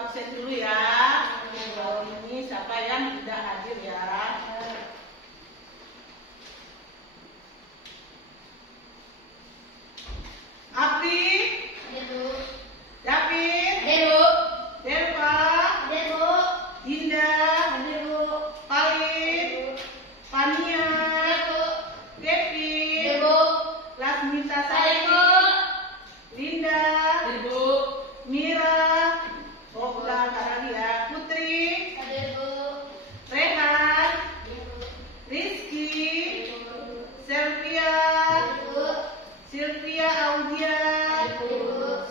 absen dulu ya. Kalau ini siapa yang tidak hadir ya? Api, David, Derva, Dinda, Palin, Pania, Devi, Lasmita Sari, Linda, Mira, udah lagi ya, Putri, Rehan, Rizky, Sylvia Audia,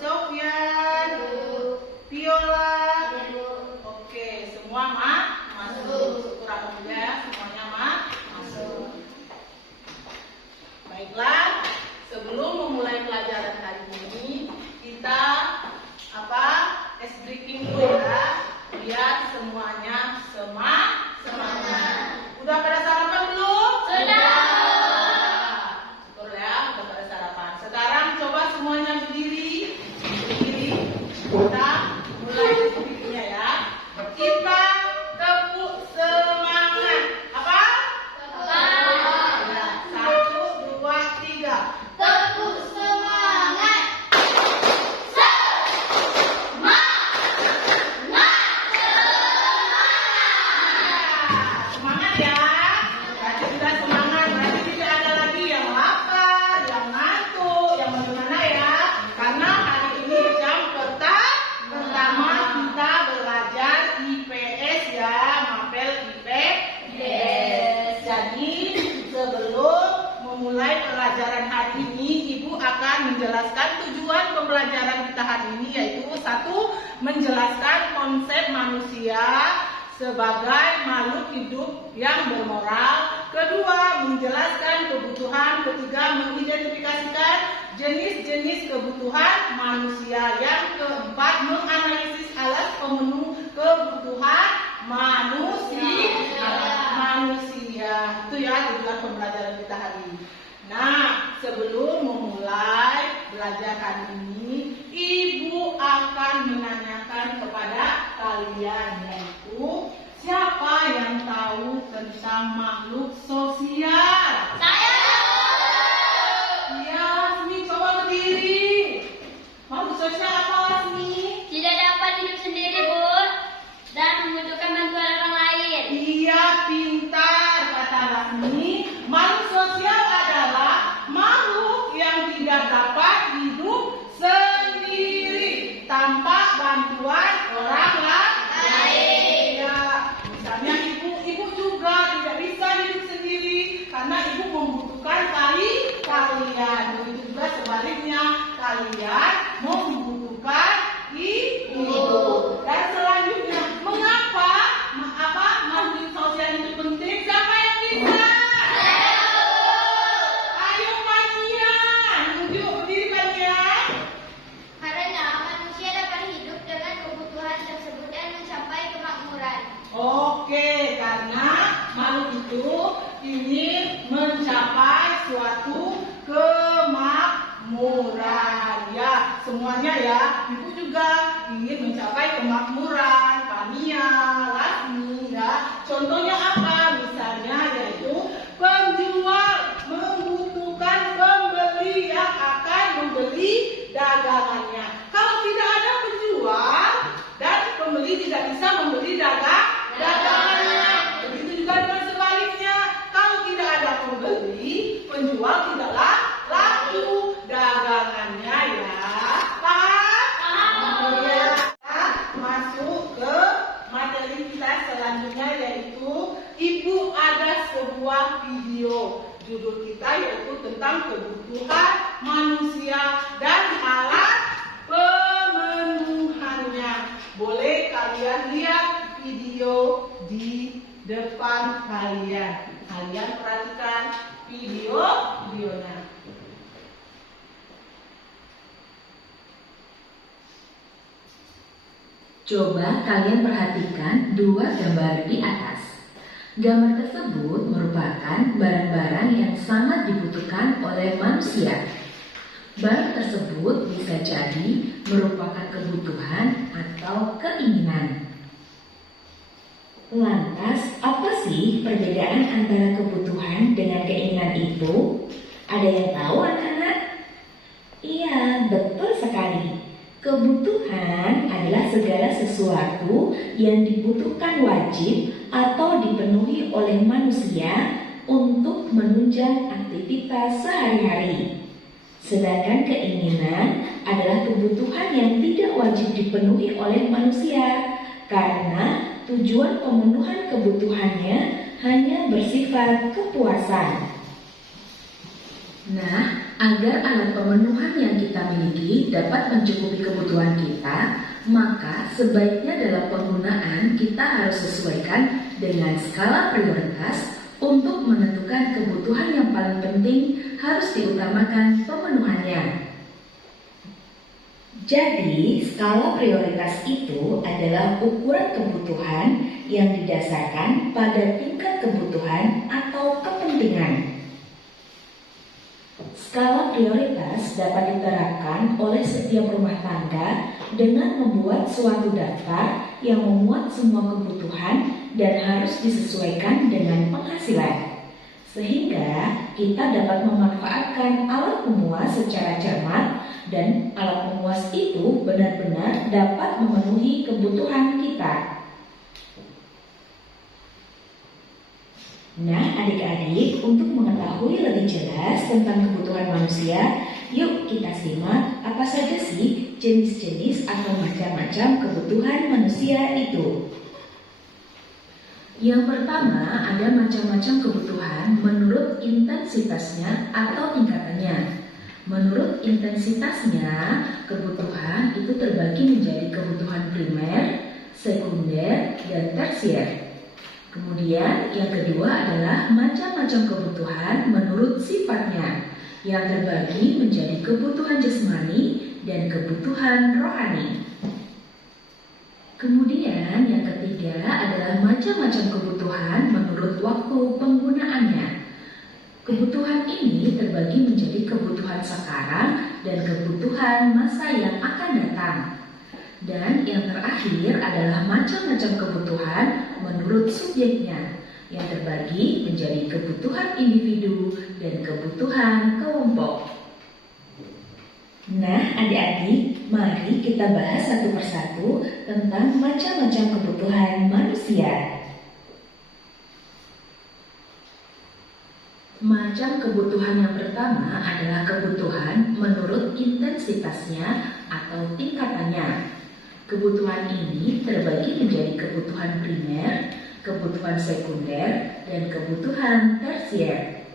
Sofyan, Viola. Oke, semua masuk. Syukur alhamdulillah semuanya masuk. Baiklah, sebelum memulai pelajaran hari ini, kita ice breaking dulu ya. Biar semuanya semangat. Udah pada sarapan belum? Sudah. Syukur ya, udah pada sarapan. Sekarang coba semuanya berdiri. Kita mulai speakingnya ya. Kita tepuk semangat. Apa? Ya, 1, 2, 3. Tepuk semangat. Semangat ya. Berarti sudah semangat. Berarti tidak ada lagi yang lapar, yang ngantuk, yang bagaimana ya. Karena hari ini jam pertama kita belajar IPS ya, mapel IPS. Jadi sebelum memulai pelajaran hari ini, Ibu akan menjelaskan tujuan pembelajaran kita hari ini, yaitu 1. Menjelaskan konsep manusia sebagai makhluk hidup yang bermoral. 2. Menjelaskan kebutuhan. 3. Mengidentifikasikan jenis-jenis kebutuhan manusia. Yang 4. Menganalisis alat pemenuh kebutuhan manusia. Itu ya tujuan pembelajaran kita hari ini. Nah, sebelum memulai belajar hari ini, Ibu akan menanyakan kepada kalian, yaitu siapa yang tahu tentang makhluk sosial? Saya. Iya, Lasmi, coba berdiri. Makhluk sosial apa, Lasmi? Tidak dapat hidup sendiri, Bu, dan membutuhkan bantuan orang lain. Iya, pintar kata Lasmi. Makhluk sosial adalah makhluk yang tidak dapat hidup sendiri tanpa bantuan orang lain. Ya, misalnya ibu juga tidak bisa hidup sendiri karena ibu membutuhkan kalian. Begitu juga sebaliknya, kalian membutuhkan ibu. Dan selanjutnya, mengapa makhluk sosial itu penting? Siapa yang bisa? Ayo Mania, tunjuk berdiri Mania. Karena manusia dapat hidup dengan kebutuhan tersebut dan mencapai kemakmuran. Oke, karena makhluk itu ingin mencapai suatu kemakmuran. Ya, semuanya ya. Ibu juga ingin mencapai kemakmuran. Pania, Lasmi ya. Contohnya apa? Misalnya yaitu penjual membutuhkan pembeli yang akan membeli dagangannya. Kalau tidak ada penjual dan pembeli tidak bisa membeli dagangannya. Begitu juga dengan sebaliknya. Kalau tidak ada pembeli, penjual tidaklah laku dagangannya ya. Paham? Ya. Masuk ke materi kita selanjutnya, yaitu Ibu ada sebuah video. Judul kita yaitu tentang kebutuhan manusia dan alat pemenuhannya. Boleh kalian lihat video di depan kalian. Kalian perhatikan videonya. Coba kalian perhatikan 2 gambar di atas. Gambar tersebut merupakan barang-barang yang sangat dibutuhkan oleh manusia. Barang tersebut bisa jadi merupakan kebutuhan atau atau keinginan. Lantas, apa sih perbedaan antara kebutuhan dengan keinginan itu? Ada yang tahu anak-anak? Iya, betul sekali. Kebutuhan adalah segala sesuatu yang dibutuhkan wajib atau dipenuhi oleh manusia untuk menunjang aktivitas sehari-hari. Sedangkan keinginan adalah kebutuhan yang tidak wajib dipenuhi oleh manusia karena tujuan pemenuhan kebutuhannya hanya bersifat kepuasan. Nah, agar alat pemenuhan yang kita miliki dapat mencukupi kebutuhan kita, maka sebaiknya dalam penggunaan kita harus sesuaikan dengan skala prioritas untuk menentukan kebutuhan yang paling penting harus diutamakan pemenuhannya. Jadi, skala prioritas itu adalah ukuran kebutuhan yang didasarkan pada tingkat kebutuhan atau kepentingan. Skala prioritas dapat diterapkan oleh setiap rumah tangga dengan membuat suatu daftar yang memuat semua kebutuhan dan harus disesuaikan dengan penghasilan. Sehingga kita dapat memanfaatkan alat pemuas secara cermat dan alat pemuas itu benar-benar dapat memenuhi kebutuhan kita. Nah, adik-adik, untuk mengetahui lebih jelas tentang kebutuhan manusia, yuk kita simak apa saja sih jenis-jenis atau macam-macam kebutuhan manusia itu. Yang pertama, ada macam-macam kebutuhan menurut intensitasnya atau tingkatannya. Menurut intensitasnya, kebutuhan itu terbagi menjadi kebutuhan primer, sekunder, dan tersier. Kemudian yang kedua adalah macam-macam kebutuhan menurut sifatnya yang terbagi menjadi kebutuhan jasmani dan kebutuhan rohani. Kemudian yang ketiga adalah macam-macam kebutuhan menurut waktu penggunaannya. Kebutuhan ini terbagi menjadi kebutuhan sekarang dan kebutuhan masa yang akan datang. Dan yang terakhir adalah macam-macam kebutuhan menurut subjeknya yang terbagi menjadi kebutuhan individu dan kebutuhan kelompok. Nah, adik-adik, mari kita bahas satu persatu tentang macam-macam kebutuhan manusia. Macam kebutuhan yang pertama adalah kebutuhan menurut intensitasnya atau tingkatannya. Kebutuhan ini terbagi menjadi kebutuhan primer, kebutuhan sekunder, dan kebutuhan tersier.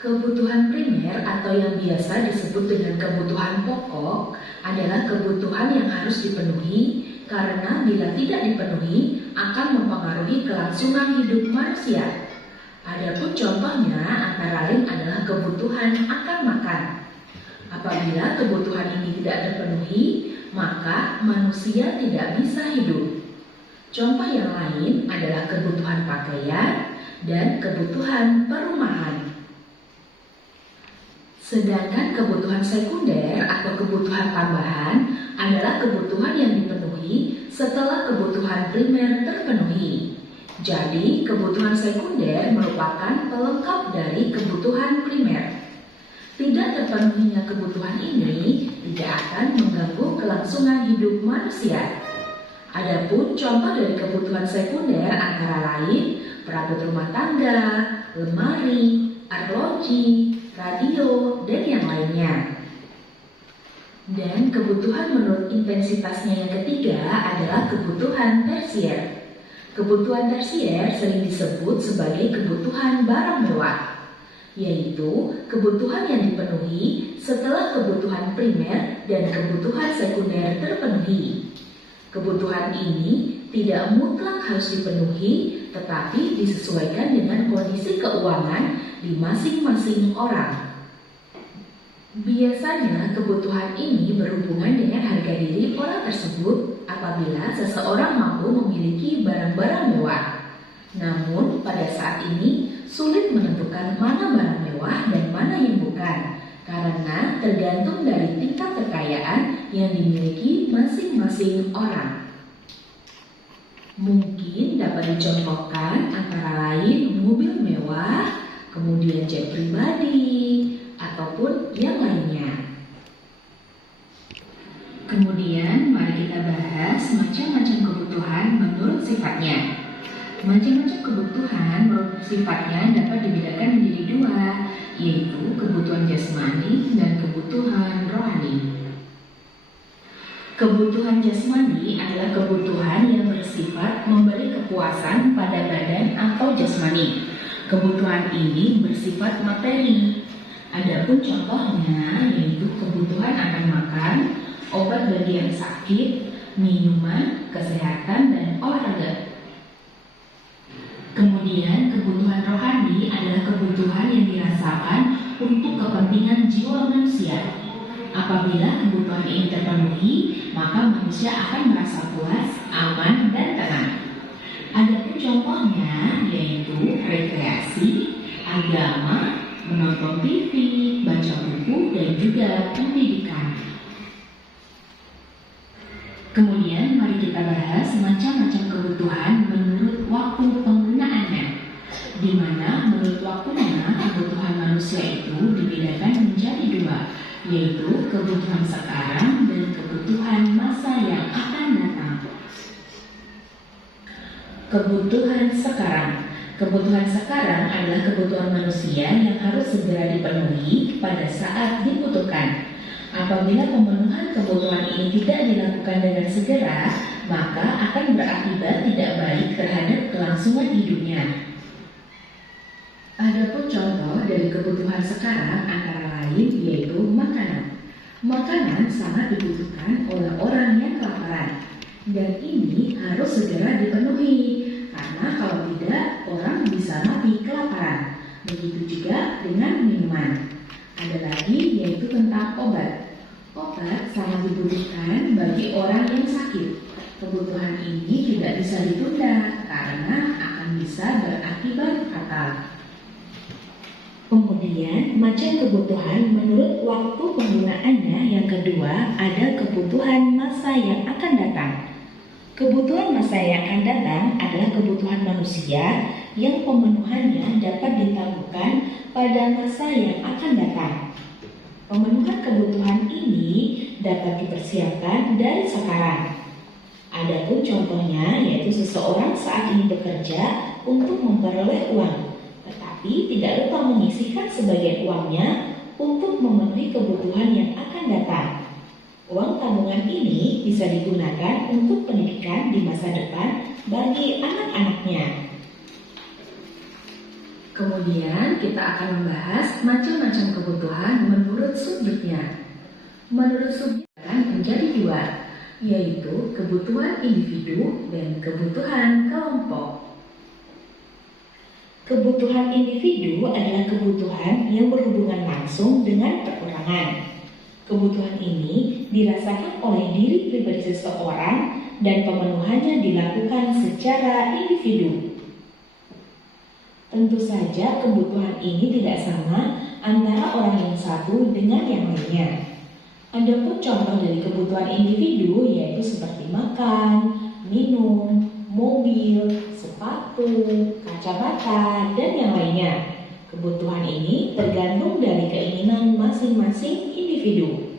Kebutuhan primer atau yang biasa disebut dengan kebutuhan pokok adalah kebutuhan yang harus dipenuhi karena bila tidak dipenuhi akan mempengaruhi kelangsungan hidup manusia. Adapun contohnya antara lain adalah kebutuhan akan makan. Apabila kebutuhan ini tidak terpenuhi, maka manusia tidak bisa hidup. Contoh yang lain adalah kebutuhan pakaian dan kebutuhan perumahan. Sedangkan kebutuhan sekunder atau kebutuhan tambahan adalah kebutuhan yang dipenuhi setelah kebutuhan primer terpenuhi. Jadi, kebutuhan sekunder merupakan pelengkap dari kebutuhan primer. Tidak terpenuhinya kebutuhan ini tidak akan mengganggu kelangsungan hidup manusia. Adapun contoh dari kebutuhan sekunder antara lain perabot rumah tangga, lemari, arloji, radio, dan yang lainnya. Dan kebutuhan menurut intensitasnya yang ketiga adalah kebutuhan tersier. Kebutuhan tersier sering disebut sebagai kebutuhan barang mewah, yaitu kebutuhan yang dipenuhi setelah kebutuhan primer dan kebutuhan sekunder terpenuhi. Kebutuhan ini tidak mutlak harus dipenuhi, tetapi disesuaikan dengan kondisi keuangan di masing-masing orang. Biasanya kebutuhan ini berhubungan dengan harga diri orang tersebut apabila seseorang mampu memiliki barang-barang mewah. Namun pada saat ini sulit menentukan mana barang mewah dan mana yang bukan, karena tergantung dari tingkat kekayaan yang dimiliki masing-masing orang. Mungkin dapat dicontohkan antara lain mobil mewah, kemudian jet pribadi, ataupun yang lainnya. Kemudian mari kita bahas macam-macam kebutuhan menurut sifatnya. Macam-macam kebutuhan menurut sifatnya dapat dibedakan menjadi dua, yaitu kebutuhan jasmani dan kebutuhan rohani. Kebutuhan jasmani adalah kebutuhan yang bersifat memberi kepuasan pada badan atau jasmani. Kebutuhan ini bersifat materi. Adapun contohnya yaitu kebutuhan akan makan, obat bagi yang sakit, minuman, kesehatan, dan olahraga. Kemudian kebutuhan rohani adalah kebutuhan yang dirasakan untuk kepentingan jiwa manusia. Apabila kebutuhan ini terpenuhi, maka manusia akan merasa puas, aman, dan tenang. Adapun contohnya yaitu rekreasi, agama, menonton TV, baca buku, dan juga pendidikan. Kemudian mari kita bahas macam-macam kebutuhan menurut waktu penggunaannya, di mana menurut waktunya kebutuhan manusia itu dibedakan menjadi dua, yaitu kebutuhan sekarang dan kebutuhan masa yang akan datang. Kebutuhan sekarang. Kebutuhan sekarang adalah kebutuhan manusia yang harus segera dipenuhi pada saat dibutuhkan. Apabila pemenuhan kebutuhan ini tidak dilakukan dengan segera, maka akan berakibat tidak baik terhadap kelangsungan hidupnya. Adapun contoh dari kebutuhan sekarang antara lain yaitu makanan. Makanan sangat dibutuhkan oleh orang yang kelaparan, dan ini harus segera dipenuhi, karena kalau tidak orang bisa mati kelaparan. Begitu juga dengan minuman. Ada lagi yaitu tentang obat. Obat sangat dibutuhkan bagi orang yang sakit. Kebutuhan ini tidak bisa ditunda karena akan bisa berakibat fatal. Kemudian macam kebutuhan menurut waktu penggunaannya yang kedua ada kebutuhan masa yang akan datang. Kebutuhan masa yang akan datang adalah kebutuhan manusia yang pemenuhannya dapat ditangguhkan pada masa yang akan datang. Pemenuhan kebutuhan ini dapat dipersiapkan dari sekarang. Adapun contohnya yaitu seseorang saat ini bekerja untuk memperoleh uang, tetapi tidak lupa menyisihkan sebagian uangnya untuk memenuhi kebutuhan yang akan datang. Uang tabungan ini bisa digunakan untuk pendidikan di masa depan bagi anak-anaknya. Kemudian kita akan membahas macam-macam kebutuhan menurut subjeknya. Menurut subjek menjadi dua, yaitu kebutuhan individu dan kebutuhan kelompok. Kebutuhan individu adalah kebutuhan yang berhubungan langsung dengan perorangan. Kebutuhan ini dirasakan oleh diri pribadi seseorang dan pemenuhannya dilakukan secara individu. Tentu saja kebutuhan ini tidak sama antara orang yang satu dengan yang lainnya. Adapun contoh dari kebutuhan individu yaitu seperti makan, minum, mobil, sepatu, kacamata, dan yang lainnya. Kebutuhan ini tergantung dari keinginan masing-masing individu.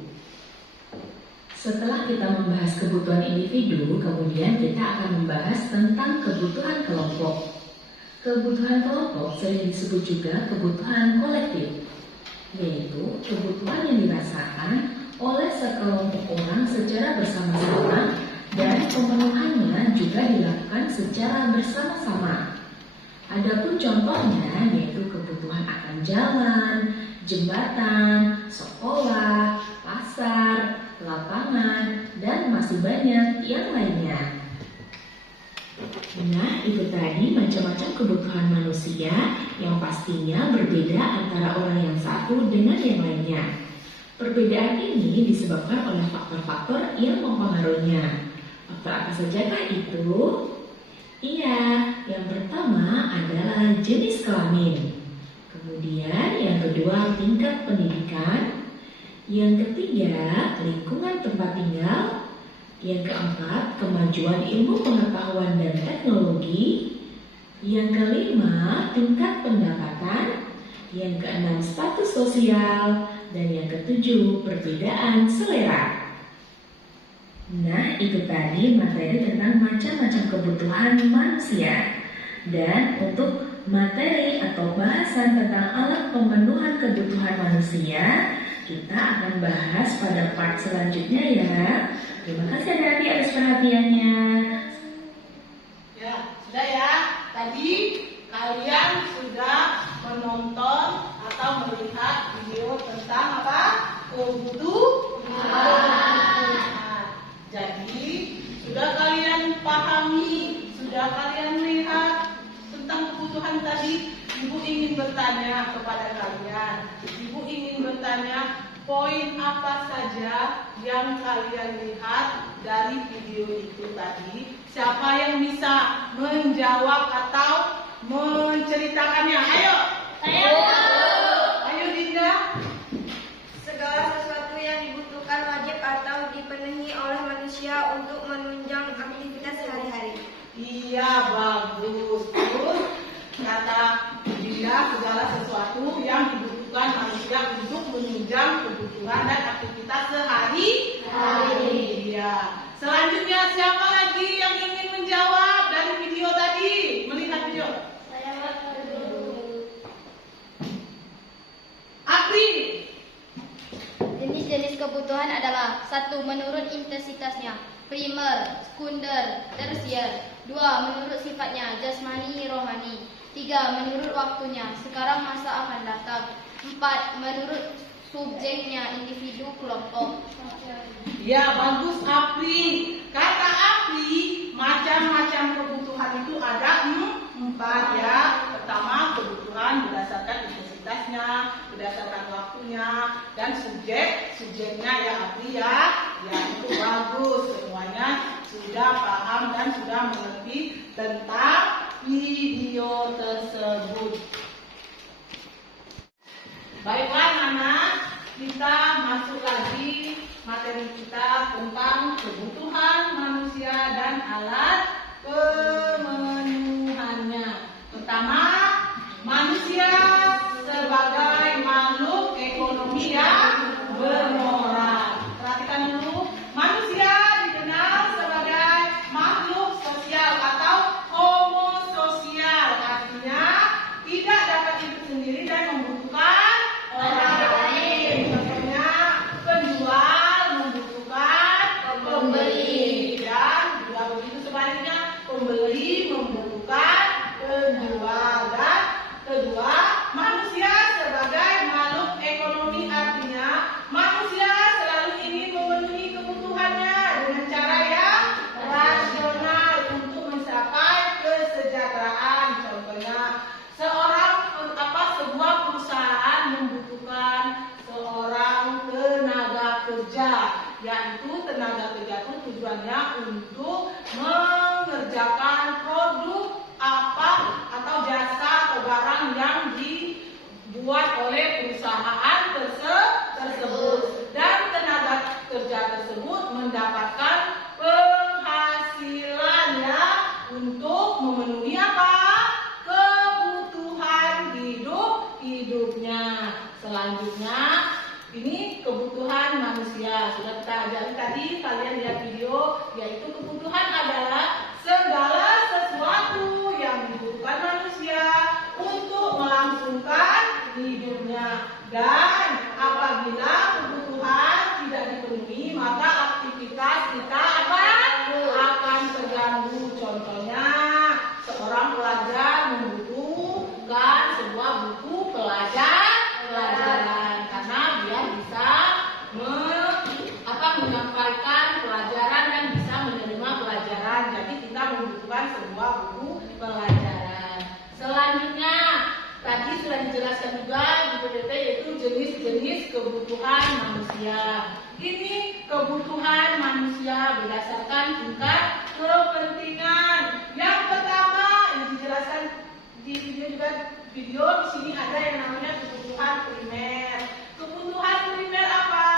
Setelah kita membahas kebutuhan individu, kemudian kita akan membahas tentang kebutuhan kelompok. Kebutuhan kelompok sering disebut juga kebutuhan kolektif, yaitu kebutuhan yang dirasakan oleh sekelompok orang secara bersama-sama dan pemenuhannya juga dilakukan secara bersama-sama. Adapun contohnya yaitu kebutuhan akan jalan, jembatan, sekolah, pasar, lapangan, dan masih banyak yang lainnya. Nah, itu tadi macam-macam kebutuhan manusia yang pastinya berbeda antara orang yang satu dengan yang lainnya. Perbedaan ini disebabkan oleh faktor-faktor yang mempengaruhinya. Faktor apa sajakah itu? Iya, yang pertama adalah jenis kelamin. Kemudian yang kedua tingkat pendidikan. Yang ketiga, lingkungan tempat tinggal. Yang keempat, kemajuan ilmu pengetahuan dan teknologi. Yang kelima, tingkat pendapatan. Yang keenam, status sosial. Dan yang ketujuh, perbedaan selera. Nah, itu tadi materi tentang macam-macam kebutuhan manusia. Dan untuk materi atau bahasan tentang alat pemenuhan kebutuhan manusia, kita akan bahas pada part selanjutnya ya. Terima kasih adik-adik atas perhatiannya. Ya, sudah ya. Tadi kalian sudah menonton atau melihat video tentang apa? Kebutuhan. Jadi, sudah kalian pahami, sudah kalian lihat tentang kebutuhan tadi. Ibu ingin bertanya kepada kalian. Ibu ingin bertanya poin apa saja yang kalian lihat dari video itu tadi. Siapa yang bisa menjawab atau menceritakannya? Ayo. Ayo Dinda. Segala sesuatu yang dibutuhkan wajib atau dipenuhi oleh manusia untuk menunjang aktivitas sehari-hari. Iya, bagus. Terus kata Dinda, segala sesuatu yang dibutuhkan manusia untuk menunjang kebutuhan dan aktivitas sehari-hari. Iya. Selanjutnya siapa lagi yang ingin menjawab dari video tadi? Melihat video. Apri. Jenis-jenis kebutuhan adalah 1. Menurut intensitasnya, primer, sekunder, tersier. 2. Menurut sifatnya, jasmani, rohani. 3. Menurut waktunya, sekarang, masa akan datang. 4. Menurut subjeknya, individu, kelompok. Ya, bagus Apri. Kata Apri, macam-macam kebutuhan itu ada 4 ya. Pertama, kebutuhan berdasarkan intensitasnya, berdasarkan waktunya, dan subjeknya ya Apri ya. Ya, itu bagus. Semuanya sudah paham dan sudah mengerti tentang video tersebut. Baiklah anak, kita masuk lagi materi kita tentang kebutuhan manusia dan alat pemenuhannya. Pertama, manusia sebagai makhluk ekonomi yang bermoral. Perhatikan dulu, manusia dikenal sebagai makhluk sosial atau homo sosial. Artinya tidak dapat hidup sendiri dan membutuhkan orang lain. Contohnya penjual membutuhkan pembeli, dan juga begitu sebaliknya, pembeli membutuhkan penjual. Dan kedua, manusia sebagai makhluk ekonomi, artinya manusia selalu ingin memenuhi kebutuhannya dengan cara yang rasional untuk mencapai kesejahteraan. Contohnya, sebuah perusahaan membutuhkan seorang tenaga kerja, yaitu tenaga kerja itu tujuannya untuk mengerjakan produk apa atau jasa atau barang yang dibuat oleh perusahaan tersebut, dan tenaga kerja tersebut mendapatkan penghasilan ya untuk memenuhi apa? Kebutuhan hidupnya. Selanjutnya, ini kebutuhan manusia. Sudah kita ajari tadi, kalian lihat video, yaitu kebutuhan adalah segala sesuatu yang dibutuhkan manusia untuk melangsungkan hidupnya. Dan apabila kebutuhan tidak dipenuhi, maka aktivitas kita akan terganggu. Contohnya, seorang pelajar membutuhkan sebuah buku pelajaran karena dia bisa menyampaikan pelajaran dan bisa menerima pelajaran. Jadi kita membutuhkan sebuah buku pelajaran. Selanjutnya, tadi sudah dijelaskan juga di PPT, yaitu jenis-jenis kebutuhan manusia. Ini kebutuhan manusia berdasarkan tingkat kepentingan. Yang pertama yang dijelaskan di video di sini ada yang namanya kebutuhan primer. Kebutuhan primer apa?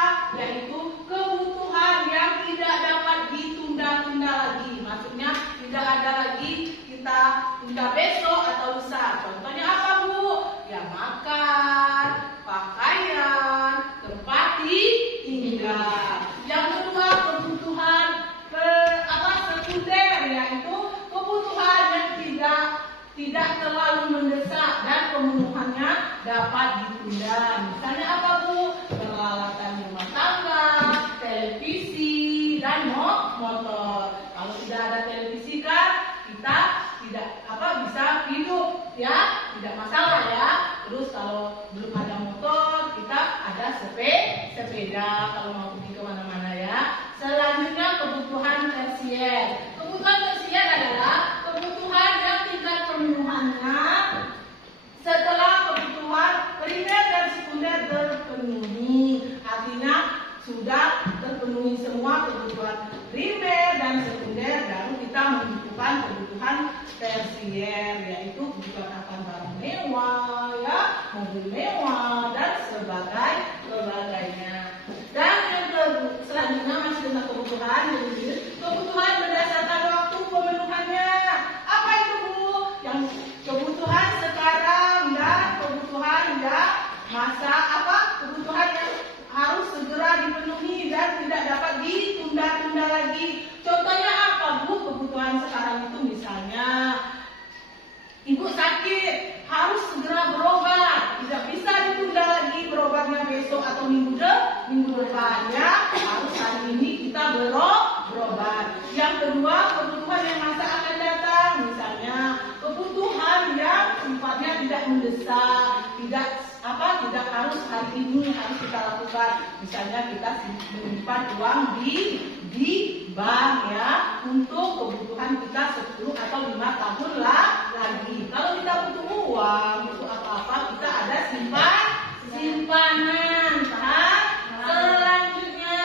Tidak besok atau lusa. Contohnya apa Bu? Ya makan, pakaian, tempat tinggal. Yang kedua kebutuhan sekunder, yaitu kebutuhan yang tidak terlalu mendesak dan pemenuhannya dapat ditunda. Misalnya apa Bu? Peralatan rumah tangga, televisi dan motor. Kalau tidak ada televisi kan kita tidak bisa hidup ya, tidak masalah ya. Terus kalau belum ada motor kita ada sepeda kalau mau pergi kemana-mana ya. Selanjutnya kebutuhan tersier. Kebutuhan tersier adalah kebutuhan yang tingkat pemenuhannya setelah kebutuhan primer dan sekunder terpenuhi. Artinya sudah terpenuhi semua kebutuhan primer dan sekunder, baru kita membutuhkan kebutuhan tersier, yaitu kebutuhan akan barang mewah, ya, mobil mewah dan sebagainya. Dan yang selanjutnya masih tentang kebutuhan berdasarkan waktu pemenuhannya. Apa itu Bu? Yang kebutuhan sekarang dan kebutuhan kebutuhan yang harus segera dipenuhi dan tidak dapat ditunda-tunda lagi. Contohnya apa Bu? Kebutuhan sekarang itu misalnya Ibu sakit, harus segera berobat, tidak bisa ditunda lagi berobatnya besok atau minggu depan ya. Harus hari ini kita berobat. Yang kedua, kebutuhan yang masa akan datang, misalnya kebutuhan yang sifatnya tidak mendesak, tidak harus hari ini harus kita lakukan. Misalnya kita menyimpan uang di bank ya untuk kebutuhan kita 10 atau 5 tahun lagi. Kalau kita butuh uang untuk apa-apa, kita ada simpanan. Selanjutnya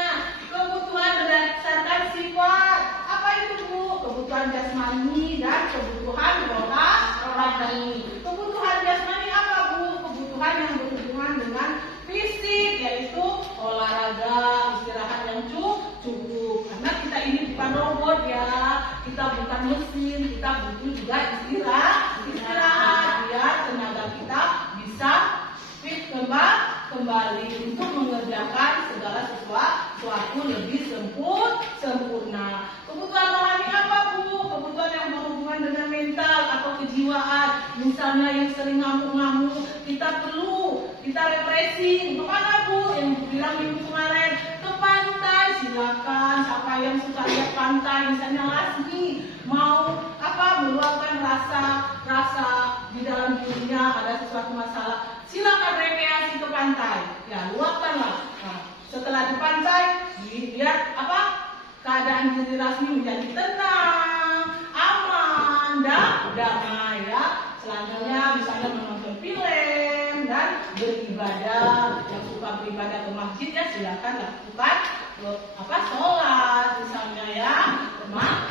kebutuhan berdasarkan sifat. Apa itu Bu? Kebutuhan jasmani dan kebutuhan rohani. Kebutuhan jasmani apa Bu? Kebutuhan yang berhubungan dengan fisik, yaitu olahraga, istirahat yang cukup. Karena kita ini bukan robot ya, kita bukan mesin, kita butuh juga istirahat biar tenaga kita bisa fit kembali untuk mengerjakan segala sesuatu lebih sempurna. Kebutuhan rohani apa Bu? Kebutuhan yang berhubungan dengan mental atau kejiwaan. Misalnya yang sering ngamuk-ngamuk, kita refreshing. Kemana Bu? Yang bilang minggu kemarin ke pantai, silakan. Siapa yang suka lihat pantai, misalnya Lasmi mau meluapkan rasa di dalam dirinya ada sesuatu masalah, silakan rekreasi ke pantai. Ya, luapkanlah. Nah, setelah di pantai, biar keadaan diri Lasmi menjadi tenang, aman, dan damai ya. Selanjutnya misalnya menonton film dan beribadah. Yang suka beribadah ke masjid ya silakan lakukan sholat misalnya ya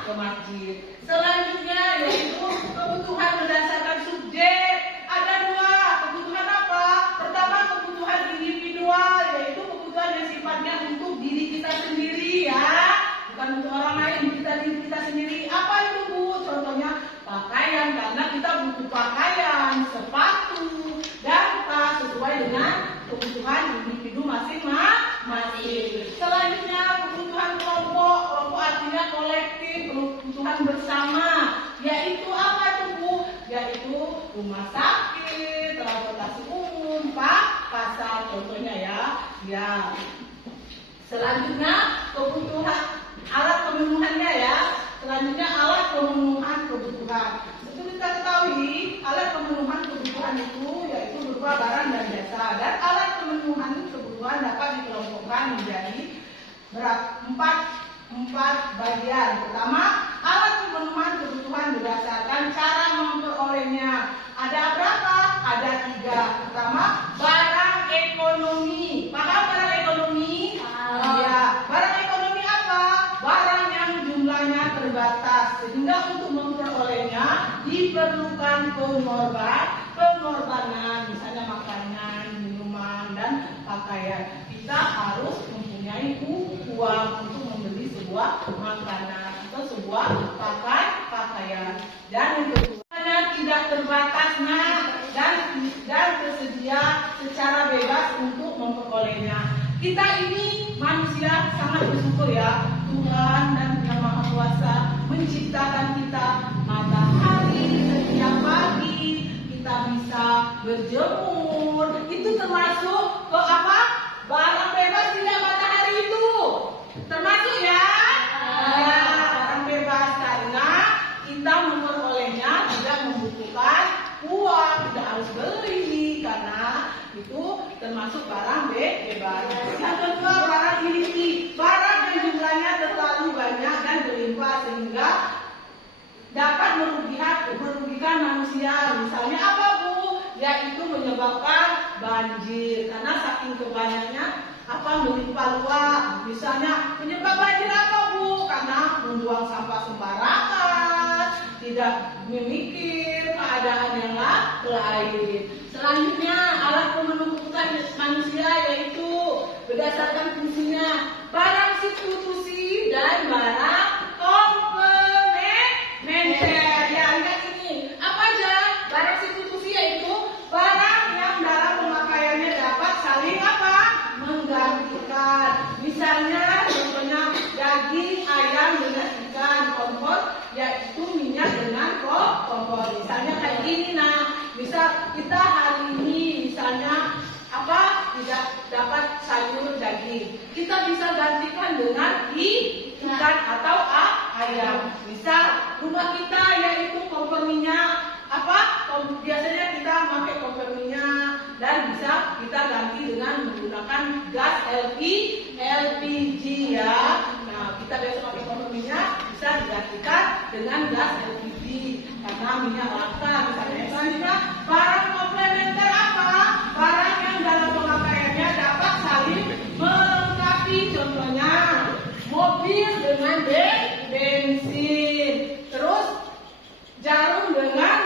ke masjid. Selanjutnya yaitu kebutuhan berdasarkan subjek. Ada 2 kebutuhan apa? Pertama kebutuhan individual, yaitu kebutuhan yang sifatnya untuk diri kita sendiri ya, bukan untuk orang lain, diri kita sendiri. Apa itu Bu? Contohnya pakaian, karena kita butuh pakaian, sepatu, dan tas sesuai dengan kebutuhan individu masing-masing. Selanjutnya kebutuhan kelompok artinya kolektif, kebutuhan bersama, yaitu apa itu Bu? Yaitu rumah sakit, transportasi umum, pasar contohnya ya. Selanjutnya kebutuhan alat pemenuhannya ya. Selanjutnya alat pemenuhan kebutuhan. Seperti kita ketahui, alat pemenuhan kebutuhan itu yaitu berupa barang dan jasa. Dan alat pemenuhan kebutuhan dapat dikelompokkan menjadi 4 bagian. Pertama, alat pemenuhan kebutuhan berdasarkan cara memperolehnya. Ada berapa? Ada 3. Pertama, barang ekonomi. Paham barang ekonomi? Ya, barang ekonomi apa? Barang yang jumlahnya terbatas, sehingga untuk memperolehnya diperlukan pengorbanan, misalnya makanan, minuman, dan pakaian. Kita harus mempunyai uang untuk membeli sebuah makanan atau sebuah pakaian. Dan yang kedua, bersyukur ya, Tuhan dan Yang Maha Kuasa menciptakan kita matahari setiap pagi, kita bisa berjemur. Itu termasuk ke apa? Barang bebas tidak matahari itu. Termasuk ya? Ya, barang bebas karena kita memperolehnya tidak membutuhkan uang, tidak harus beli karena itu termasuk barang bebas. Yang kedua, barang iliki, barang yang jumlahnya terlalu banyak dan berlimpah sehingga dapat merugikan manusia. Misalnya apa Bu? Yaitu menyebabkan banjir karena saking kebanyaknya melimpah ruah. Misalnya penyebab banjir apa Bu? Karena membuang sampah sembarangan, tidak memikir keadaan yang lain. Selanjutnya, alat pemenuh kebutuhan manusia yaitu berdasarkan fungsinya barang substitusi dan barang komplementer. Ya, lihat ini. Apa aja? Barang substitusi yaitu barang yang dalam pemakaiannya dapat saling menggantikan. Misalnya, contohnya daging ayam dengan ikan, kompor yaitu minyak dengan kompor. Misalnya kayak gini, misal kita hari ini misalnya tidak dapat sayur daging, kita bisa gantikan dengan ikan atau ayam. Misal rumah kita yaitu kompor minyak biasanya kita pakai kompor minyak dan bisa kita ganti dengan menggunakan gas LPG ya. Nah, kita biasa pakai kompor minyak bisa digantikan dengan gas LPG karena minyak langka. Misalnya selanjutnya barang komplementer apa? Barang yang dalam pemakaiannya dapat saling melengkapi. Contohnya mobil dengan bensin, terus jarum dengan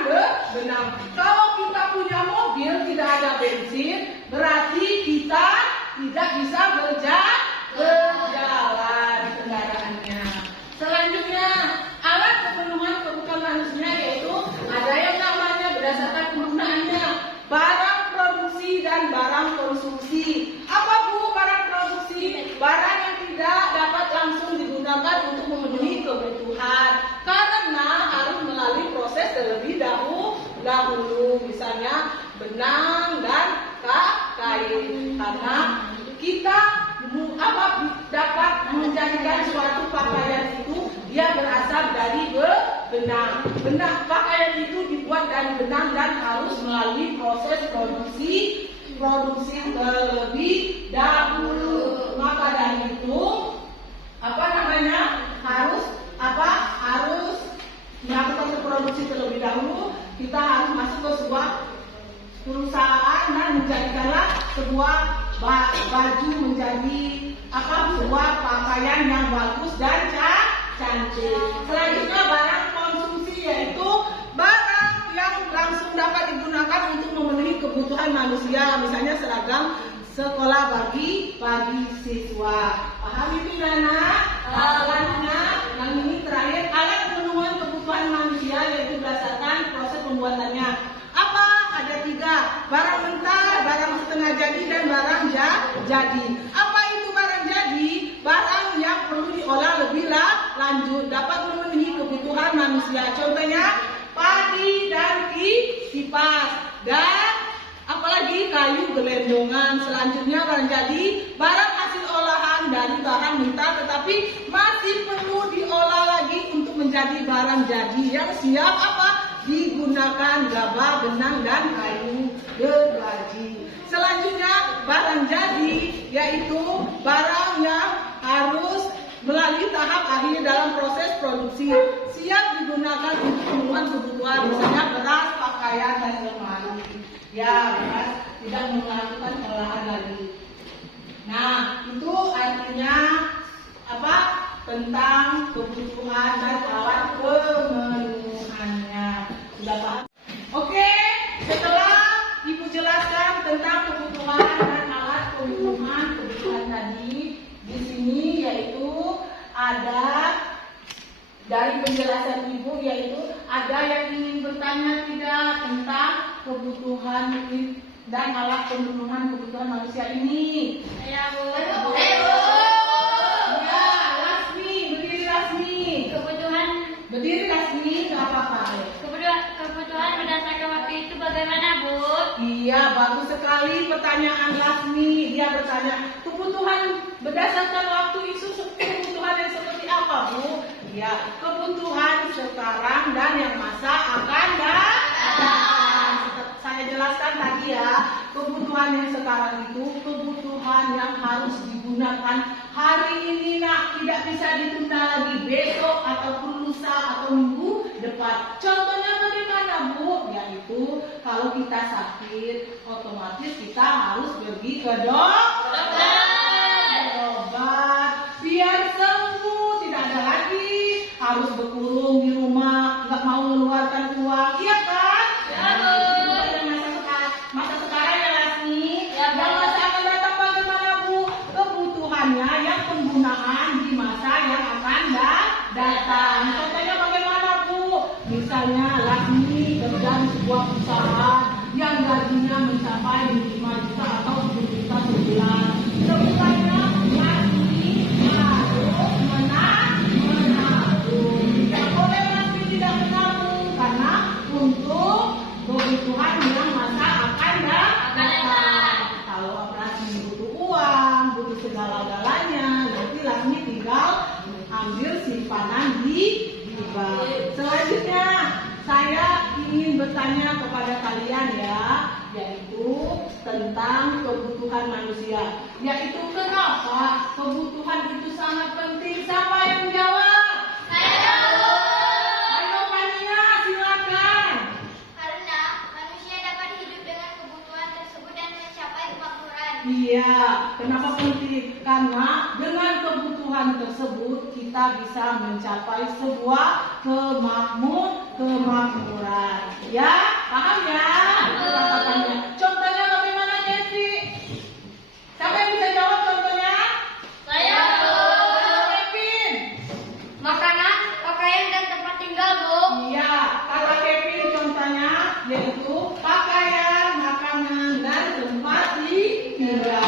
benang. Kalau kita punya mobil tidak ada bensin, berarti kita tidak bisa berjalan kendaraannya. Selanjutnya, alat pemenuhan kebutuhan manusia yaitu ada yang namanya berdasarkan penggunaannya barang produksi dan barang konsumsi. Apa Bu barang produksi? Barang yang tidak dapat langsung digunakan untuk memenuhi kebutuhan karena harus melalui proses terlebih dahulu. Misalnya benang dan kain. Karena kita dapat menjadikan suatu pakaian itu dia berasal dari benang. Pakaian itu dibuat dari benang dan harus melalui proses produksi terlebih dahulu. Maka dari itu harus melakukan produksi terlebih dahulu. Kita harus masuk ke sebuah perusahaan dan menjadikanlah sebuah baju menjadi sebuah pakaian yang bagus dan cantik. Selanjutnya barang konsumsi yaitu barang yang langsung dapat digunakan untuk memenuhi kebutuhan manusia. Misalnya seragam sekolah bagi siswa. Paham itu Nana? Selanjutnya yang ini terakhir alat pemenuhan kebutuhan manusia yaitu berdasarkan proses pembuatannya. Apa? Ada 3. Barang mentah, barang setengah jadi dan barang jadi. Apa itu barang jadi? Barang yang perlu diolah lebih lanjut dapat memenuhi kebutuhan manusia. Contohnya padi dan kipas dan apalagi kayu gelendongan. Selanjutnya barang jadi barang hasil olahan dari bahan mentah tetapi masih perlu diolah lagi untuk menjadi barang jadi yang siap digunakan gabah, benang dan kayu gergaji. Selanjutnya barang jadi yaitu barang yang harus melalui tahap akhir dalam proses produksi, siap digunakan untuk pemenuhan kebutuhan, misalnya beras, pakaian dan lemari. Ya, beras tidak melakukan olahan lagi. Nah, itu artinya tentang kebutuhan dan alat pemenuhannya. Sudah paham? Oke, setelah Ibu jelaskan tentang kebutuhan dan alat pemenuhan kebutuhan tadi, di sini yaitu ada dari penjelasan Ibu yaitu ada yang ingin bertanya tidak tentang kebutuhan dan alat pemenuhan kebutuhan manusia ini? Ya, Bu. Ya. Berdiri Lasmi, nggak apa-apa. Ayo. Kebutuhan berdasarkan waktu itu bagaimana, Bu? Iya, bagus sekali pertanyaan Lasmi. Dia bertanya, kebutuhan berdasarkan waktu itu kebutuhan yang seperti apa, Bu? Ya, kebutuhan sekarang dan yang masa akan datang. Saya jelaskan tadi ya, kebutuhan yang sekarang itu kebutuhan yang harus digunakan hari ini, nak, tidak bisa ditunda lagi besok ataupun lusa atau minggu depan. Contohnya bagaimana, Bu? Yaitu kalau kita sakit, otomatis kita harus pergi ke dokter. Obat biar sembuh, tidak ada lagi harus berkurung di rumah, nggak mau mengeluarkan uang, iya kan? Masa sekarang ya Lasmi. Dan masa akan datang bagaimana, Bu? Kebutuhannya yang penggunaan di masa yang akan datang. Contohnya bagaimana, Bu? Misalnya Lasmi kerja di sebuah perusahaan yang gajinya mencapai 5 juta atau 10 juta sebulan. Kebutuhannya Lasmi harus menabung. Tidak boleh Lasmi tidak menabung karena untuk kebutuhan yang masa akan datang. Kalau Lasmi butuh uang, butuh segala-galanya, nanti Lasmi tinggal ambil simpanan di bank. Selanjutnya saya ingin bertanya kepada kalian ya, yaitu tentang kebutuhan manusia. Yaitu kenapa kebutuhan itu sangat penting? Siapa yang menjawab? Saya, Bu. Ayo Fania, silakan. Karena manusia dapat hidup dengan kebutuhan tersebut dan mencapai kemakmuran. Iya, kenapa penting? Karena dengan kebutuhan tersebut kita bisa mencapai sebuah kemakmuran. Ya, paham ya? Kata-katanya. Contohnya bagaimana, Devi? Siapa yang bisa jawab contohnya? Saya, Bu. Kevin. Makanan, pakaian, dan tempat tinggal, Bu. Iya, kata Kevin contohnya yaitu pakaian, makanan, dan tempat tinggal.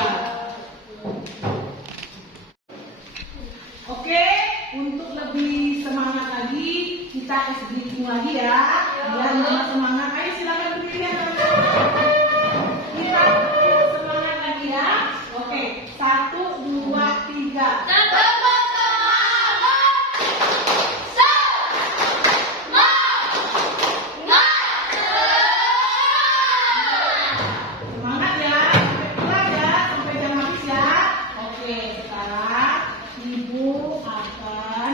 Oke, untuk lebih semangat lagi kita SDQ lagi ya. Biar lebih semangat. Ayo silakan berdiri ya teman-teman. Kita semangat lagi ya. Oke, 1, 2, 3. Semangat ya, sampai kelar ya, sampai jam habis ya. Oke, sekarang Ibu akan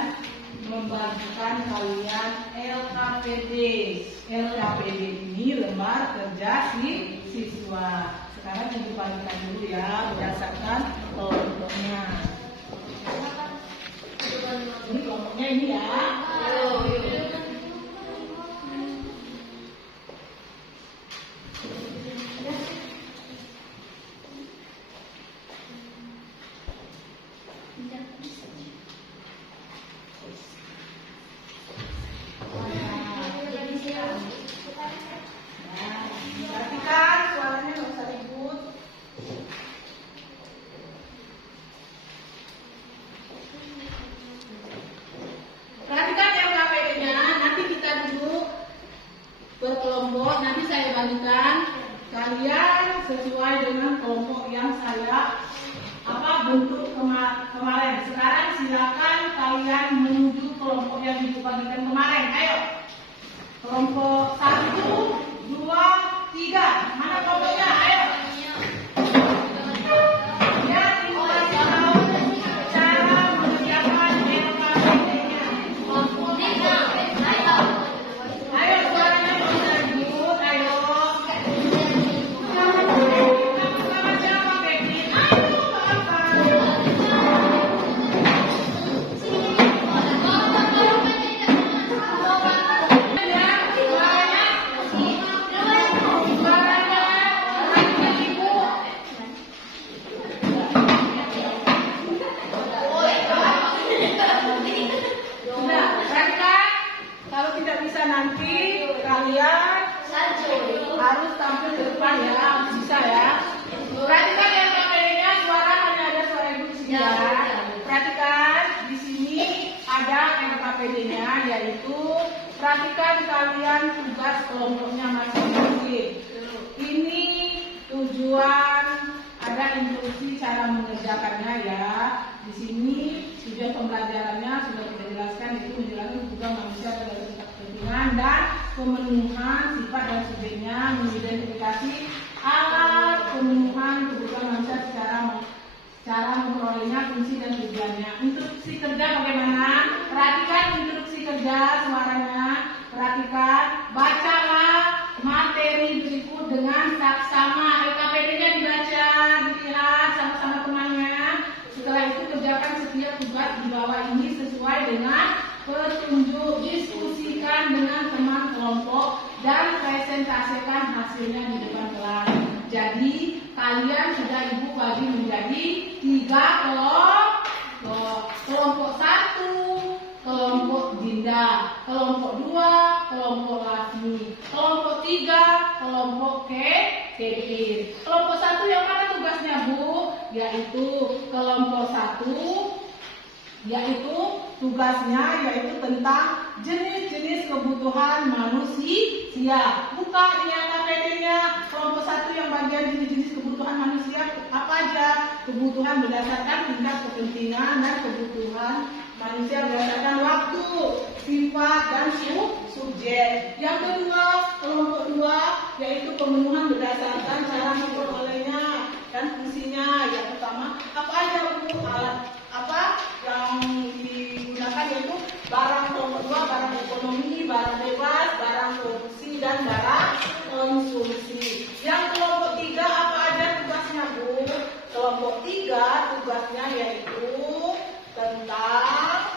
membagikan kalian LKPD. LKPD ini lembar kerja siswa. Sekarang Ibu bagikan dulu ya, berdasarkan kelompoknya. Ini kelompoknya ini ya. Perhatikan suaranya nggak usah ribut. Perhatikan LKPD-nya. Nanti kita duduk berkelompok. Nanti saya bagikan kalian sesuai dengan kelompok yang saya bentuk kemarin. Sekarang silakan kalian menuju kelompok yang dibagikan kemarin. Ayo. Kelompok 1, 2, 3. Mana kelompoknya? Ayo. Ya, Ibu kasih tahu cara mengerjakan LKPD-nya. Ayo, suaranya nggak usah ribut. Ayo. Nama siapa, Kevin? Ayo, apa? Nanti kalian harus tampil ke depan ya, bisa ya. Perhatikan yang KPD-nya suara hanya ada suara ibu di sini ya. Perhatikan di sini ada LKPD. LKPD-nya, yaitu perhatikan kalian tugas kelompoknya masing-masing. Ini tujuan, ada instruksi cara mengerjakannya ya. Di sini tujuan pembelajarannya sudah kita jelaskan, itu menjelaskan tugas manusia dalam kepentingan dan pemenuhan sifat dan subjeknya, mengidentifikasi alat pemenuhan kebutuhan manusia cara memperolehnya, fungsi dan tujuannya. Instruksi kerja bagaimana? Perhatikan instruksi kerja suaranya. Perhatikan, bacalah materi berikut dengan saksama. LKPD-nya dibaca, dilihat sama-sama temannya. Setelah itu kerjakan setiap tugas di bawah ini sesuai dengan petunjuk. Diskusikan dengan teman kelompok dan presentasikan hasilnya di depan kelas. Jadi kalian sudah ibu bagi menjadi 3 kelompok. Kelompok 1 kelompok Dinda, kelompok 2 kelompok Lasmi, kelompok 3 kelompok Kevin. Kelompok 1 yang mana tugasnya Bu? Yaitu kelompok 1 yaitu tugasnya yaitu tentang jenis-jenis kebutuhan manusia. Buka ini LKPD-nya. Kelompok 1 yang bagian jenis-jenis kebutuhan manusia apa aja? Kebutuhan berdasarkan tingkat kepentingan dan kebutuhan manusia berdasarkan waktu, sifat dan subjek. Yang kedua, kelompok 2 yaitu pemenuhan berdasarkan cara memperolehnya dan fungsinya. Yang pertama, apa aja Bu? Alat apa yang digunakan yaitu barang. Kelompok 2 barang ekonomi, barang bebas, barang produksi dan barang konsumsi. Yang kelompok 3 apa aja tugasnya Bu? Kelompok 3 tugasnya yaitu tentang,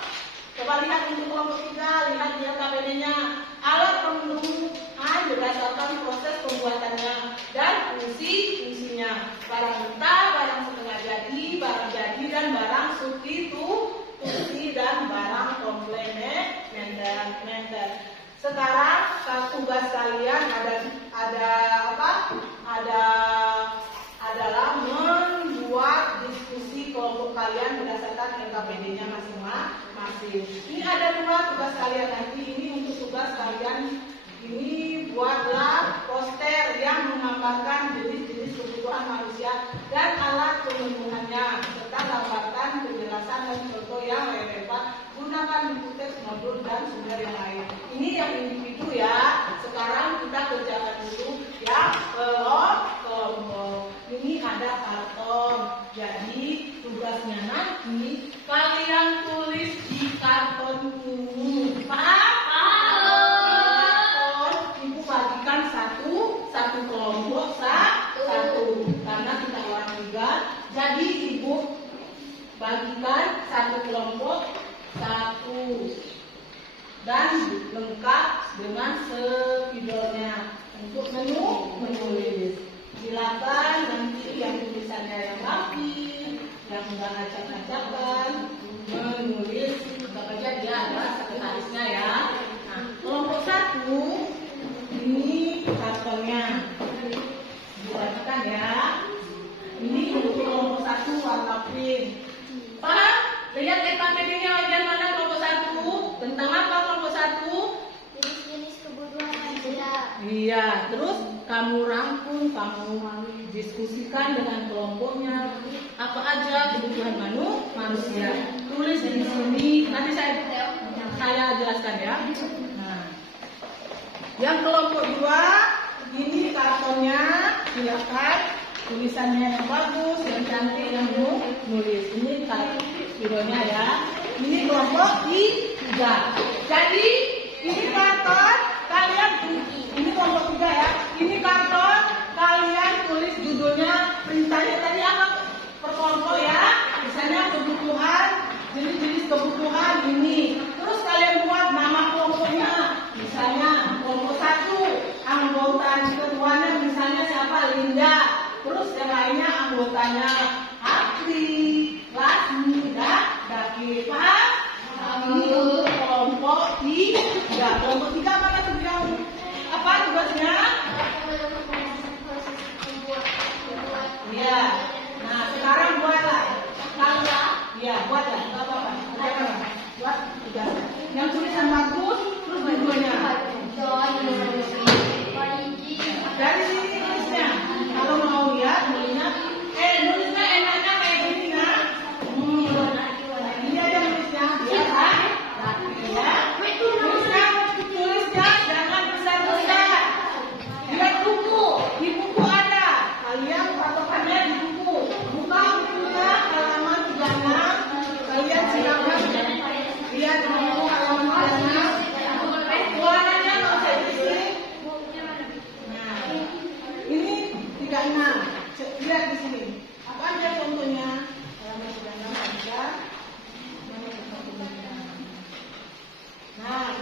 coba lihat untuk kelompok 3, lihat di LKPD-nya, alat pemenuhan berdasarkan proses pembuatannya dan fungsinya. Barang mentah, barang setengah jadi, barang jadi dan barang substitusi dan barang komplementer. Sekarang tugas kalian adalah membuat diskusi kelompok kalian berdasarkan LKPD-nya masing-masing. Ini ada 2 tugas kalian nanti. Ini untuk tugas kalian ini buatlah poster yang menggambarkan jenis-jenis kebutuhan manusia dan alat pemenuhannya serta gambarkan penjelasan dan contoh yang relevan. Gunakan buku teks, modul dan sumber yang lain. Ini yang individu ya. Sekarang kita kerjakan dulu yang kelompok. Ini ada karton. Jadi tugasnya nanti kalian tulis di karton ini. Paham? Ibu bagikan satu kelompok satu karena kita orang 3. Jadi ibu bagikan satu kelompok 1 dan lengkap dengan spidolnya untuk menulis. Silakan nanti yang tulisannya yang rapi, yang enggak acak-acakan, menulis tetap aja dia ada sekretarisnya ya. Nah, kelompok 1 ini kartonnya dibagikan ya. Ini untuk kelompok 1 warna pink. Paham? Lihat LKPD-nya bagian mana kelompok 1? Tentang apa kelompok 1? Jenis-jenis kebutuhan manusia. Iya, terus kamu rangkum, kamu diskusikan dengan kelompoknya apa aja kebutuhan manusia. Tulis di sini. Nanti saya jelaskan ya. Nah, yang kelompok 2 ini kartonnya, silakan tulisannya yang bagus, yang cantik, yang nulis. Ini videonya ya. Ini kelompok 3. Jadi ini karton kalian, ini kelompok 3 ya. Ini karton kalian tulis judulnya, perintahnya tadi apa per kelompok ya. Misalnya kebutuhan, jenis-jenis kebutuhan ini. Terus kalian buat nama kelompoknya. Misalnya kelompok 1 anggota ketuanya misalnya siapa? Linda. Terus yang lainnya anggotanya Akri, Lasmi, Daki. Paham? Ini untuk kelompok 3. Kelompok 3 mana tuh yang apa tugasnya? Iya. Nah sekarang buatlah. Kalau ya buatlah. Apa-apa. Buat tugas. Yang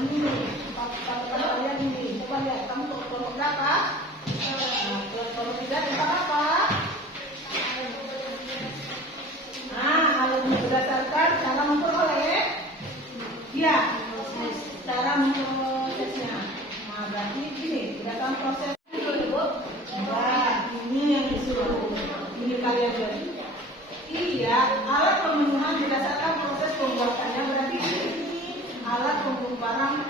ini patokan kalian ini. Coba lihat, kamu kelompok berapa? Nah, kelompok 3 tentang apa? Nah, kalau berdasarkan cara memperoleh, ya, cara memprosesnya. Nah, berarti ini berdasarkan proses. Nah, ini yang disuruh. Ini kalian jadi. Iya, alat pemenuhan berdasarkan proses pembuatannya. Berarti ini alat pembuat barang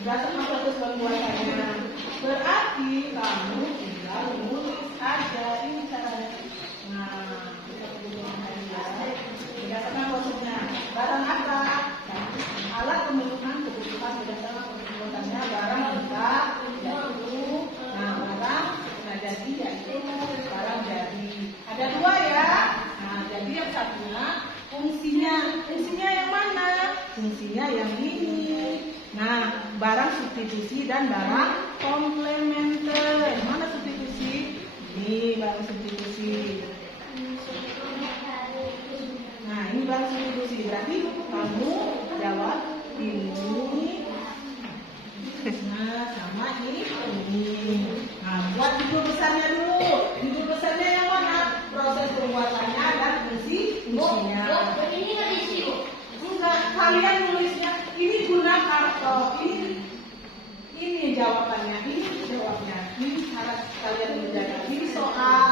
berdasarkan proses pembuatannya. Berarti kamu tinggal nulis aja ini caranya. Nah, berdasarkan prosesnya. Barang apa? Alat pemenuhan kebutuhan berdasarkan pembuatannya. Barang kita yaitu, nah barang nah jadi yaitu barang jadi. Ada 2 ya. Nah jadi yang satunya fungsinya yang mana? Fungsinya yang ini. Nah barang substitusi dan barang komplementer. Mana substitusi? Ini barang substitusi. Nah ini barang substitusi. Berarti kamu jawab ini. Nah sama ini. Nah buat judul besarnya dulu. Judul besarnya yang mana? Proses pembuatannya dan fungsinya. Ini nggak diisi, Bu. Enggak, kalian nulisnya ini guna kartu. Ini jawabannya. Ini jawabnya. Ini cara kalian menjaga. Ini soalnya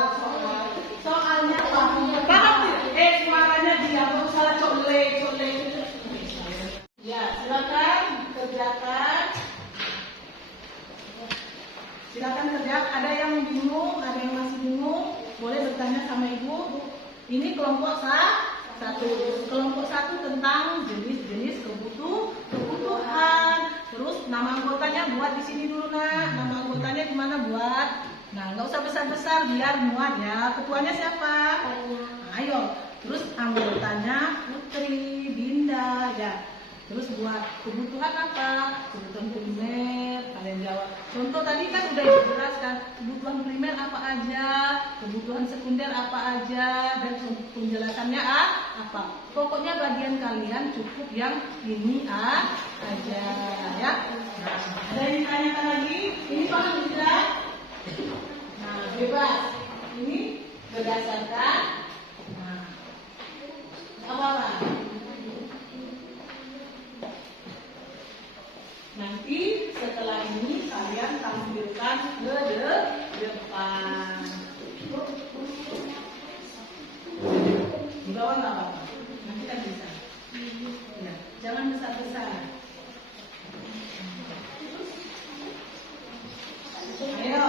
apa? Paham tidak? Suaranya dia mau salah cole. Ya, silakan kerjakan. Silakan kerjakan. Ada yang bingung, ada yang masih bingung, boleh bertanya sama ibu. Ini kelompok 1. Kelompok 1 tentang jenis-jenis kebutuhan. Terus nama anggotanya buat di sini dulu nak. Nama anggotanya di mana buat? Nah, nggak usah besar-besar biar muat ya. Ketuanya siapa? Ayo. Terus anggotanya Putri, Dinda ya. Terus buat kebutuhan apa? Kebutuhan primer, kalian jawab. Contoh tadi kan udah dijelaskan, kebutuhan primer apa aja, kebutuhan sekunder apa aja, dan penjelasannya apa. Pokoknya bagian kalian cukup yang ini aja ya. Nah, ada yang ditanyakan lagi? Ini paham tidak? Nah, bebas. Ini berdasarkan apa? Nanti setelah ini kalian tampilkan ke depan. Di bawah nggak apa-apa. Nanti kan bisa. Ya, jangan besar-besar. Ayo,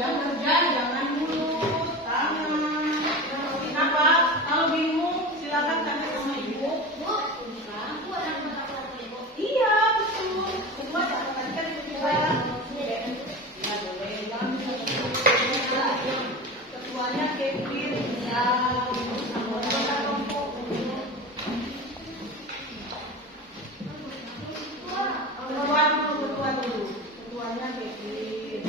yang kerja jangan mulut, tangan. Kenapa? Kalau bingung silakan tanya sama ibu. Iya betul. Semua catatan kan kita. Ya boleh. Ketuanya Kevin ya. Anggota kelompok. Ketua dulu. Ketuanya Kevin.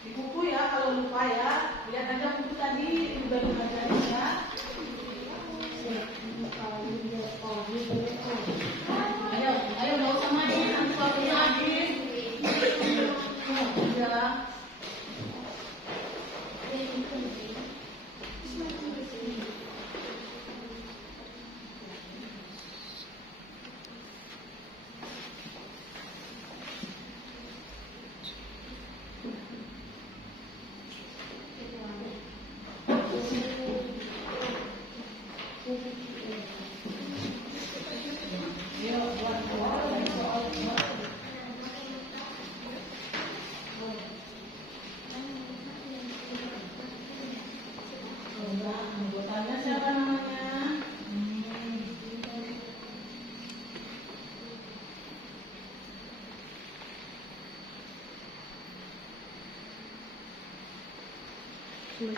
Di buku ya, kalau lupa ya, lihat Barang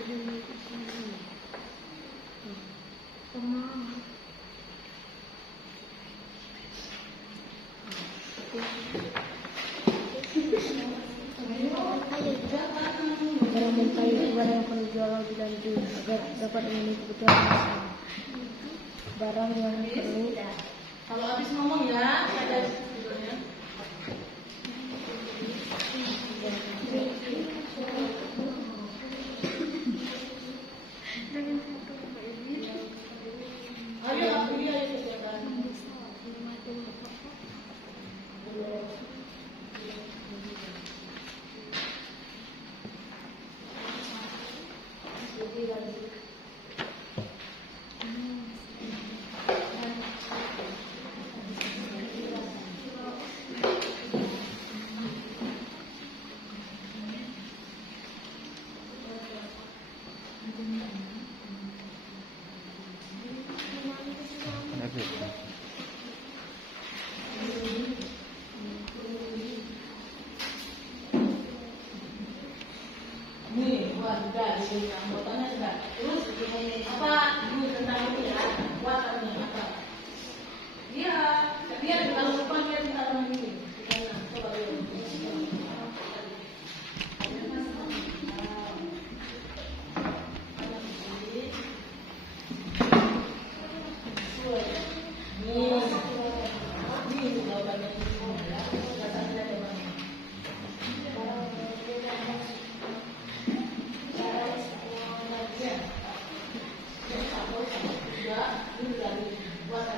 yang perlu jual lebih lanjut agar dapat memenuhi kebutuhan masyarakat. Barang yang perlu. Kalau habis ngomong ya, ada judulnya. Ayo, aku dia ayo kerjakan. Nih, buat sudah di sini anggotanya sudah. Terus ini apa? Dulu tentang ini ya, buatannya apa? Iya, dia kalau lupa dia tidak tahu ini. Coba lihat. Buat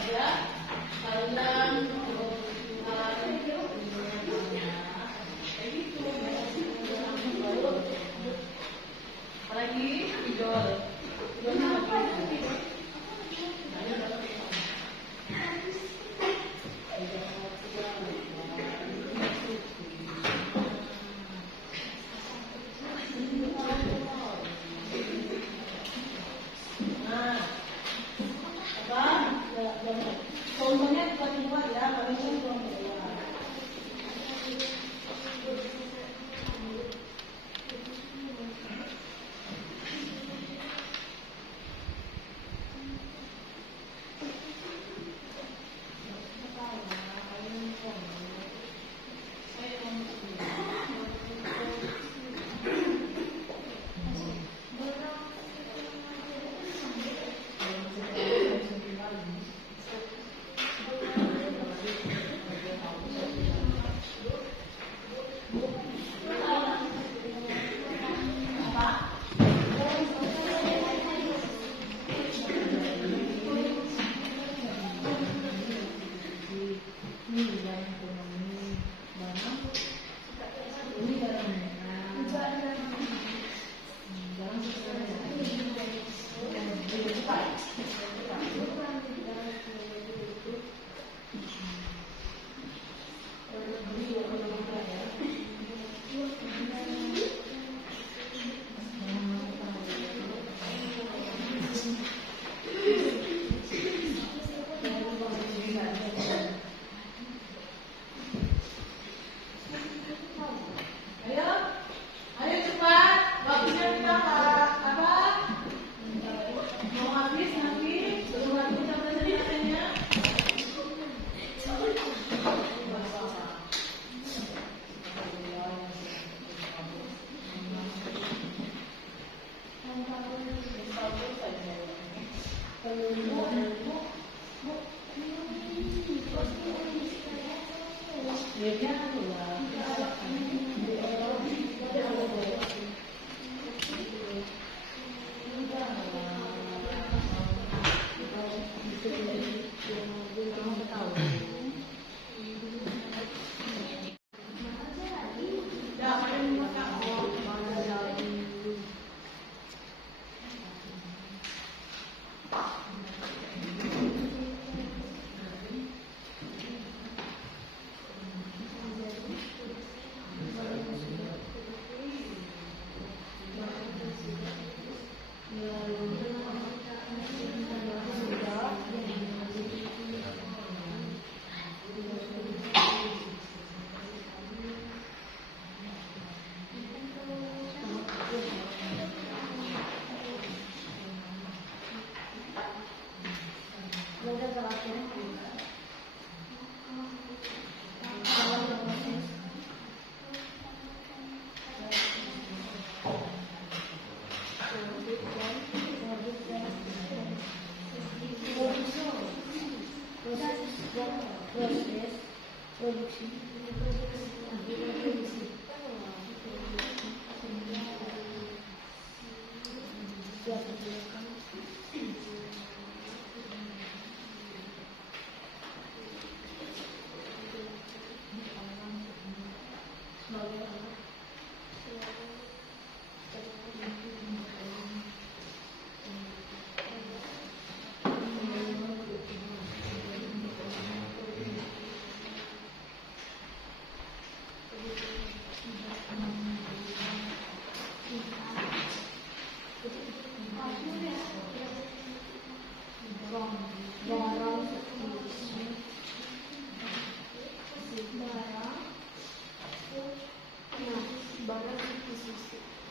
barang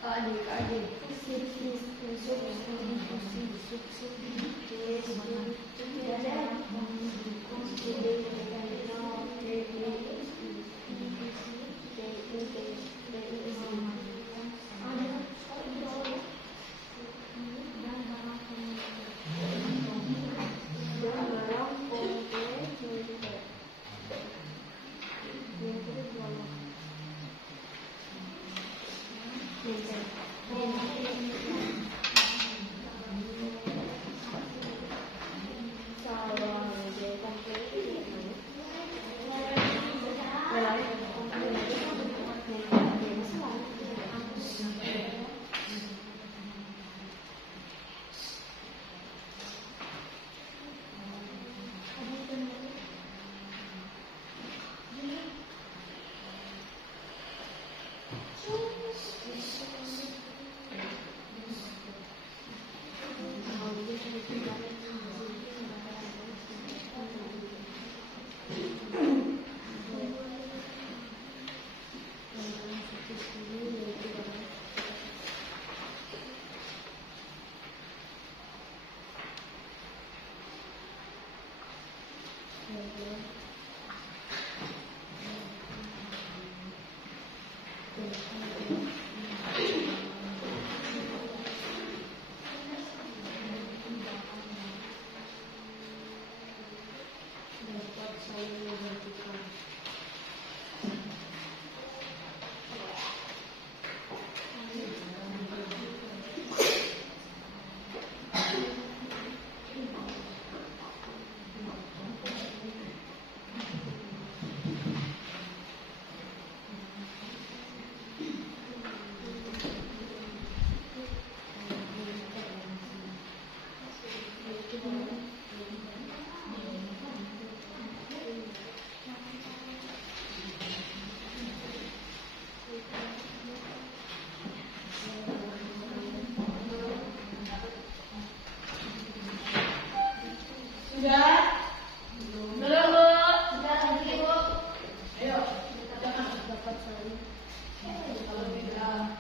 adik-adik Sudah? Belum, Bu? Sudah lagi, Bu. Ayo, jangan dapat sekali. Kalau tidak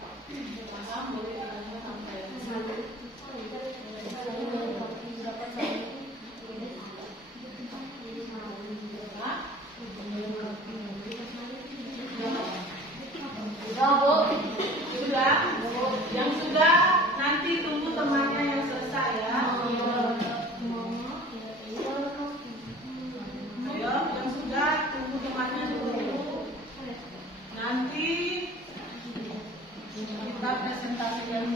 paham, boleh tanya sampai sudah, Bu. Sudah. Yang sudah nanti tunggu temannya yang selesai ya. Ayo, yang sudah tunggu temannya dulu. Nanti kita presentasikan.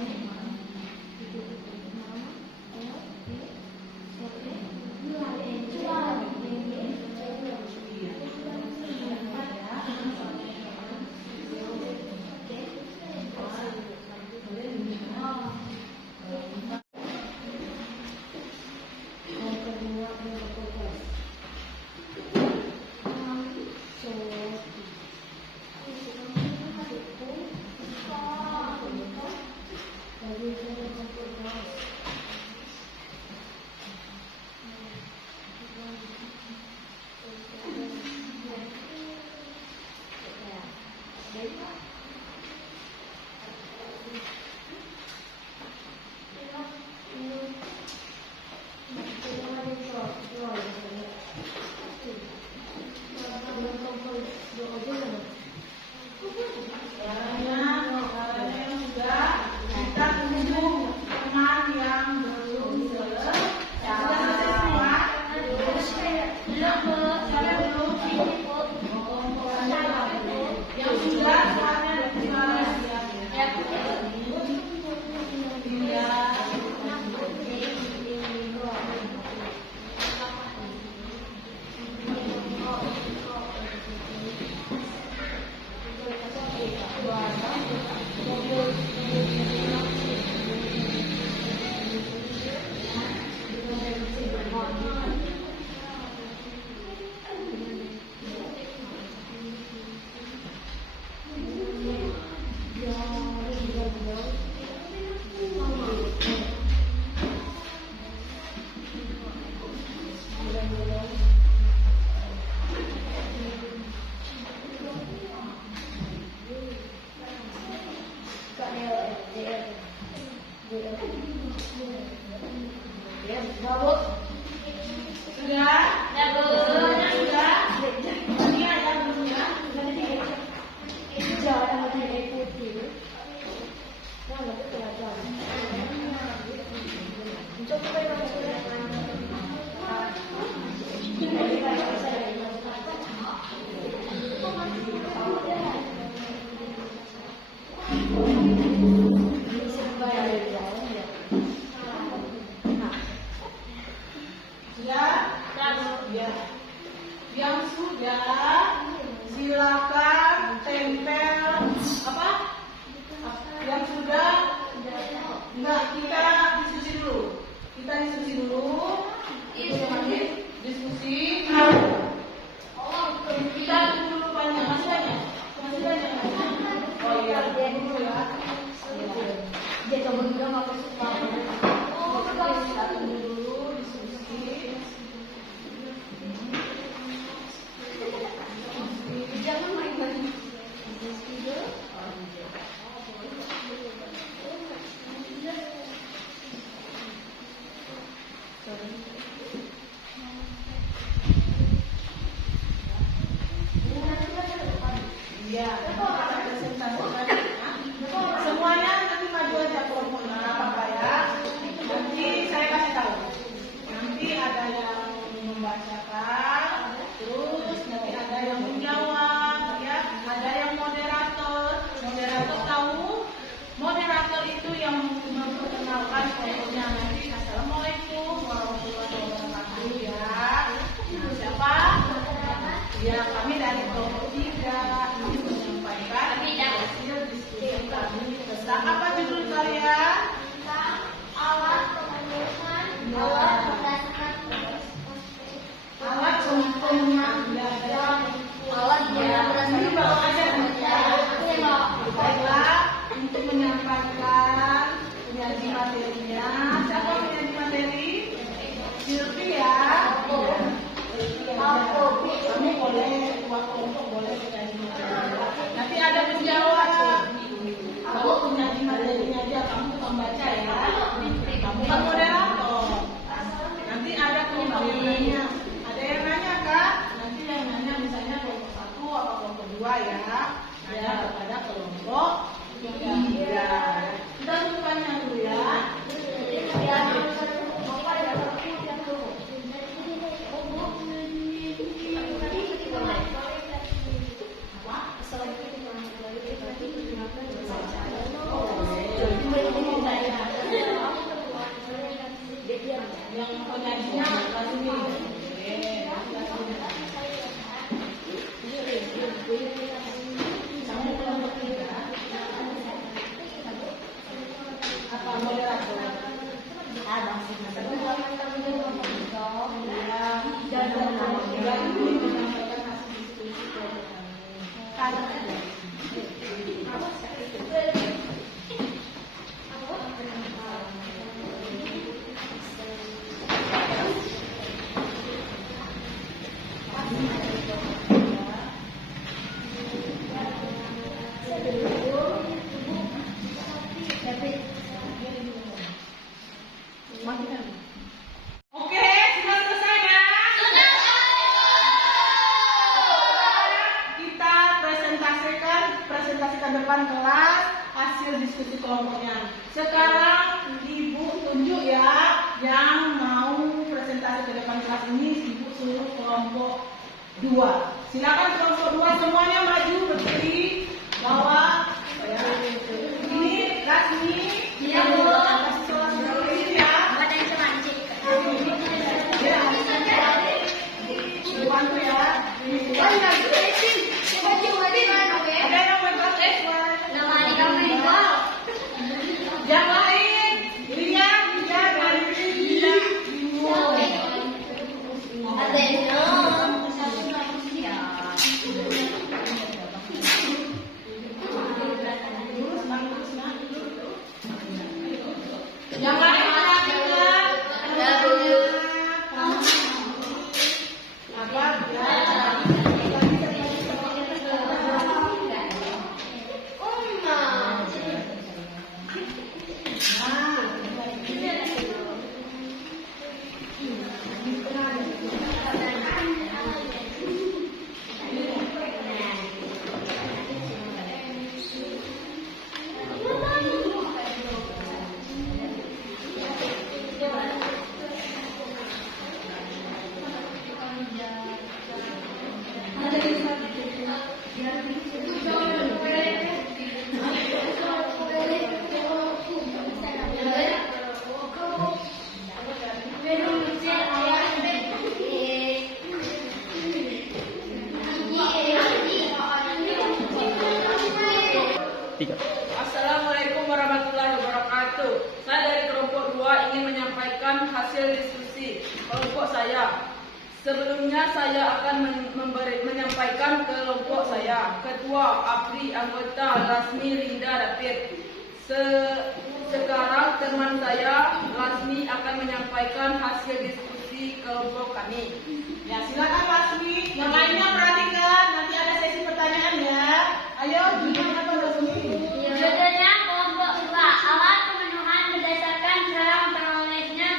Ya. Yang sudah silakan tempel apa? Yang sudah enggak, kita diskusi dulu. Diskusi. Kita tunggu dulu banyak. Masih banyak. Oh iya, dulu ya. Dia coba bilang apa suka. Kita tunggu dulu diskusi. Jangan main-main. Iya. Semuanya nanti maju aja kelompoknya, apa ya? Nanti saya kasih tahu. Nanti ada yang membacakan, terus nanti ada yang menjawab, ya. Ada yang moderator. Moderator tahu? Moderator itu yang memperkenalkan kelompoknya. Nanti assalamualaikum warahmatullahi wabarakatuh, ya. Nah, siapa? Ya, kami dari kelompok 3 menyampaikan hasil diskusi kami tentang apa judul kalian? Alat pemenuhan ini bawa aja baiklah untuk menyampaikan penyaji materinya. Siapa penyaji materi? Sylvia. Kamu boleh, ketua kelompok boleh penyaji materi. Nanti ada penjawab. Kamu penyaji materinya aja, kamu tukang baca ya. Kamu kan moderator. Nanti ada kelompok yang nanya. Ada yang nanya kak? Nanti yang nanya misalnya kelompok 1 atau kelompok 2 ya. Nanya kepada kelompok 3. Kita tanya dulu ya. Yang penyajinya kasih ini. Kamu kelompok 3. Apa moderator? Ada sih. Oke, sudah selesai ya? Sudah. Kita presentasikan depan kelas hasil diskusi kelompoknya. Sekarang Ibu tunjuk ya yang mau presentasi ke depan kelas ini. Ibu suruh kelompok 2. Silakan kelompok 2 semuanya maju berdiri bawa. Ini Rasmi. Iya Bu. Bantu ya. Ada yang mau yang lain, lihat dari yang lain. Assalamualaikum warahmatullahi wabarakatuh. Saya dari kelompok 2 ingin menyampaikan hasil diskusi kelompok saya. Sebelumnya saya akan menyampaikan kelompok saya. Ketua Apri, anggota Lasmi Linda David. Sekarang teman saya Lasmi akan menyampaikan hasil diskusi kelompok kami. Ya, silakan Lasmi. Yang lainnya perhatikan, nanti ada sesi pertanyaan ya. Ayo, gimana Pak Lasmi? Judulnya kelompok 2, alat pemenuhan berdasarkan cara memperolehnya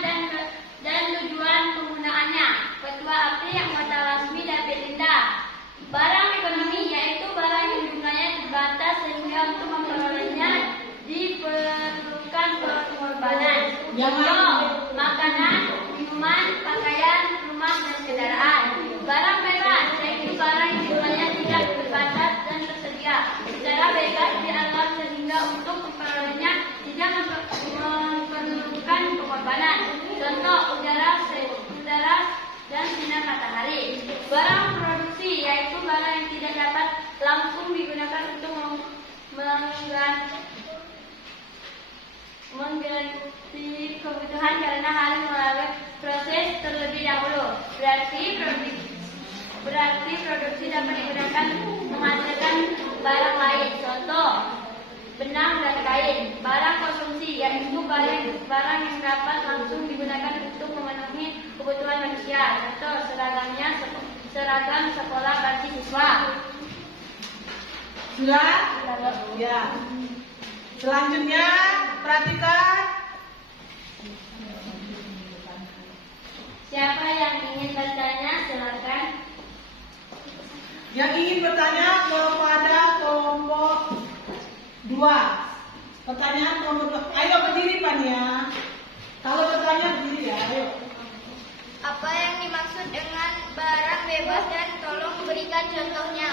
dan tujuan penggunaannya. Ketua Apri, anggota Lasmi David Linda. Barang ekonomi yaitu barang yang jumlahnya terbatas sehingga untuk memperolehnya diperlukan pengorbanan. Contoh, makanan, minuman, pakaian, rumah, dan kendaraan. Barang bebas yaitu barang yang jumlahnya tidak terbatas dan tersedia secara bebas di alam sehingga untuk memperolehnya tidak memerlukan pengorbanan. Contoh, udara dan sinar matahari. Barang produksi yaitu barang yang tidak dapat langsung digunakan untuk mengganti kebutuhan karena harus melalui proses terlebih dahulu. Berarti produksi dapat digunakan menghasilkan barang lain. Contoh, benang dan kain. Barang konsumsi yaitu barang yang dapat langsung digunakan untuk memenuhi kebutuhan manusia. Contoh, seragam sekolah bagi siswa. Sudah? Ya. Selanjutnya, perhatikan. Siapa yang ingin bertanya, silakan. Yang ingin bertanya kepada kelompok 2. Pertanyaan kelompok 2. Ayo berdiri Pania. Kalau bertanya berdiri ya, ayo. Apa yang dimaksud dengan barang bebas dan tolong berikan contohnya?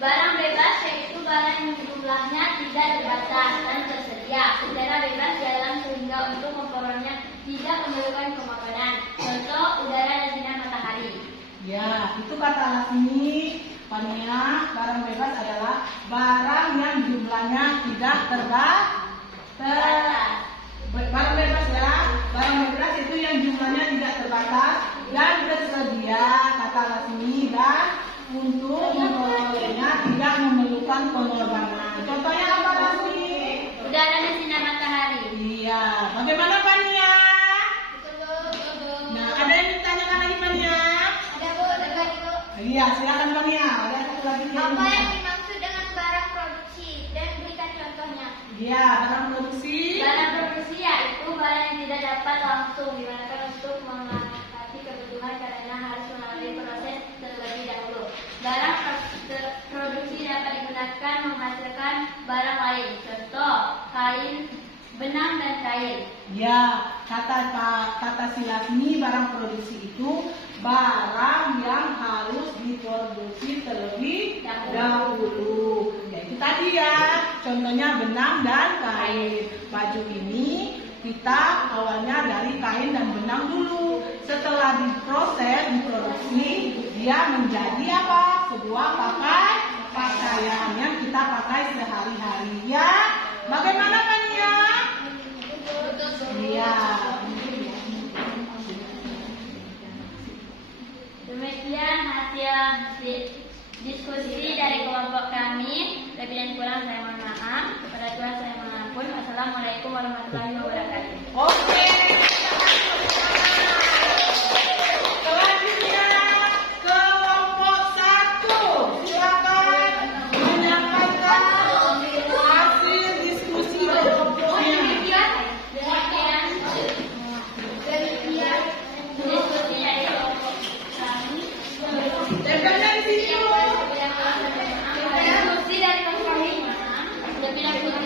Barang bebas yaitu barang yang jumlahnya tidak terbatas dan tersedia secara bebas di alam sehingga untuk memperolehnya tidak memerlukan pengorbanan. Contoh, udara dan sinar matahari. Ya, itu kata Lasmi. Pania, barang bebas adalah barang yang jumlahnya tidak terbatas. Barang bebas ya, barang bebas itu yang jumlahnya tidak terbatas dan tersedia, kata Lasmi, dan untuk memperolehnya tidak memerlukan pengorbanan. Contohnya apa Lasmi? Udara dan sinar matahari. Iya, bagaimana Pania? Nah, ada yang ditanyakan lagi Pania? Ada Bu, dengar Bu. Iya, silakan Pania. Ada satu lagi. Apa yang dimaksud dengan barang produksi dan berikan contohnya? Iya, barang produksi. Barang produksi yaitu barang yang tidak dapat langsung digunakan untuk mengatasi kebutuhan karena harus melalui proses terlebih dahulu. Barang produksi dapat digunakan menghasilkan barang lain. Contoh, kain, benang, dan kain. Ya, kata si Lasmi, barang produksi itu barang yang harus diproduksi terlebih dahulu. Ya, itu tadi ya, contohnya benang dan kain. Baju ini kita awalnya dari kain dan benang dulu. Setelah diproses, diproduksi, dia menjadi apa? Sebuah pakaian yang kita pakai sehari-hari. Ya, bagaimana Pania? Iya. Demikian hasil diskusi dari kelompok kami. Lebih dan kurang saya mohon maaf. Kepada Tuhan saya mohon ampun. Wassalamualaikum warahmatullahi wabarakatuh. Oke. Selanjutnya kelompok 1. Silakan menyampaikan hasil diskusi kelompoknya. Demikian diskusi dari kelompok kami. Tempelnya di sini. Diskusi dari kelompok kami. Lebih dan kurang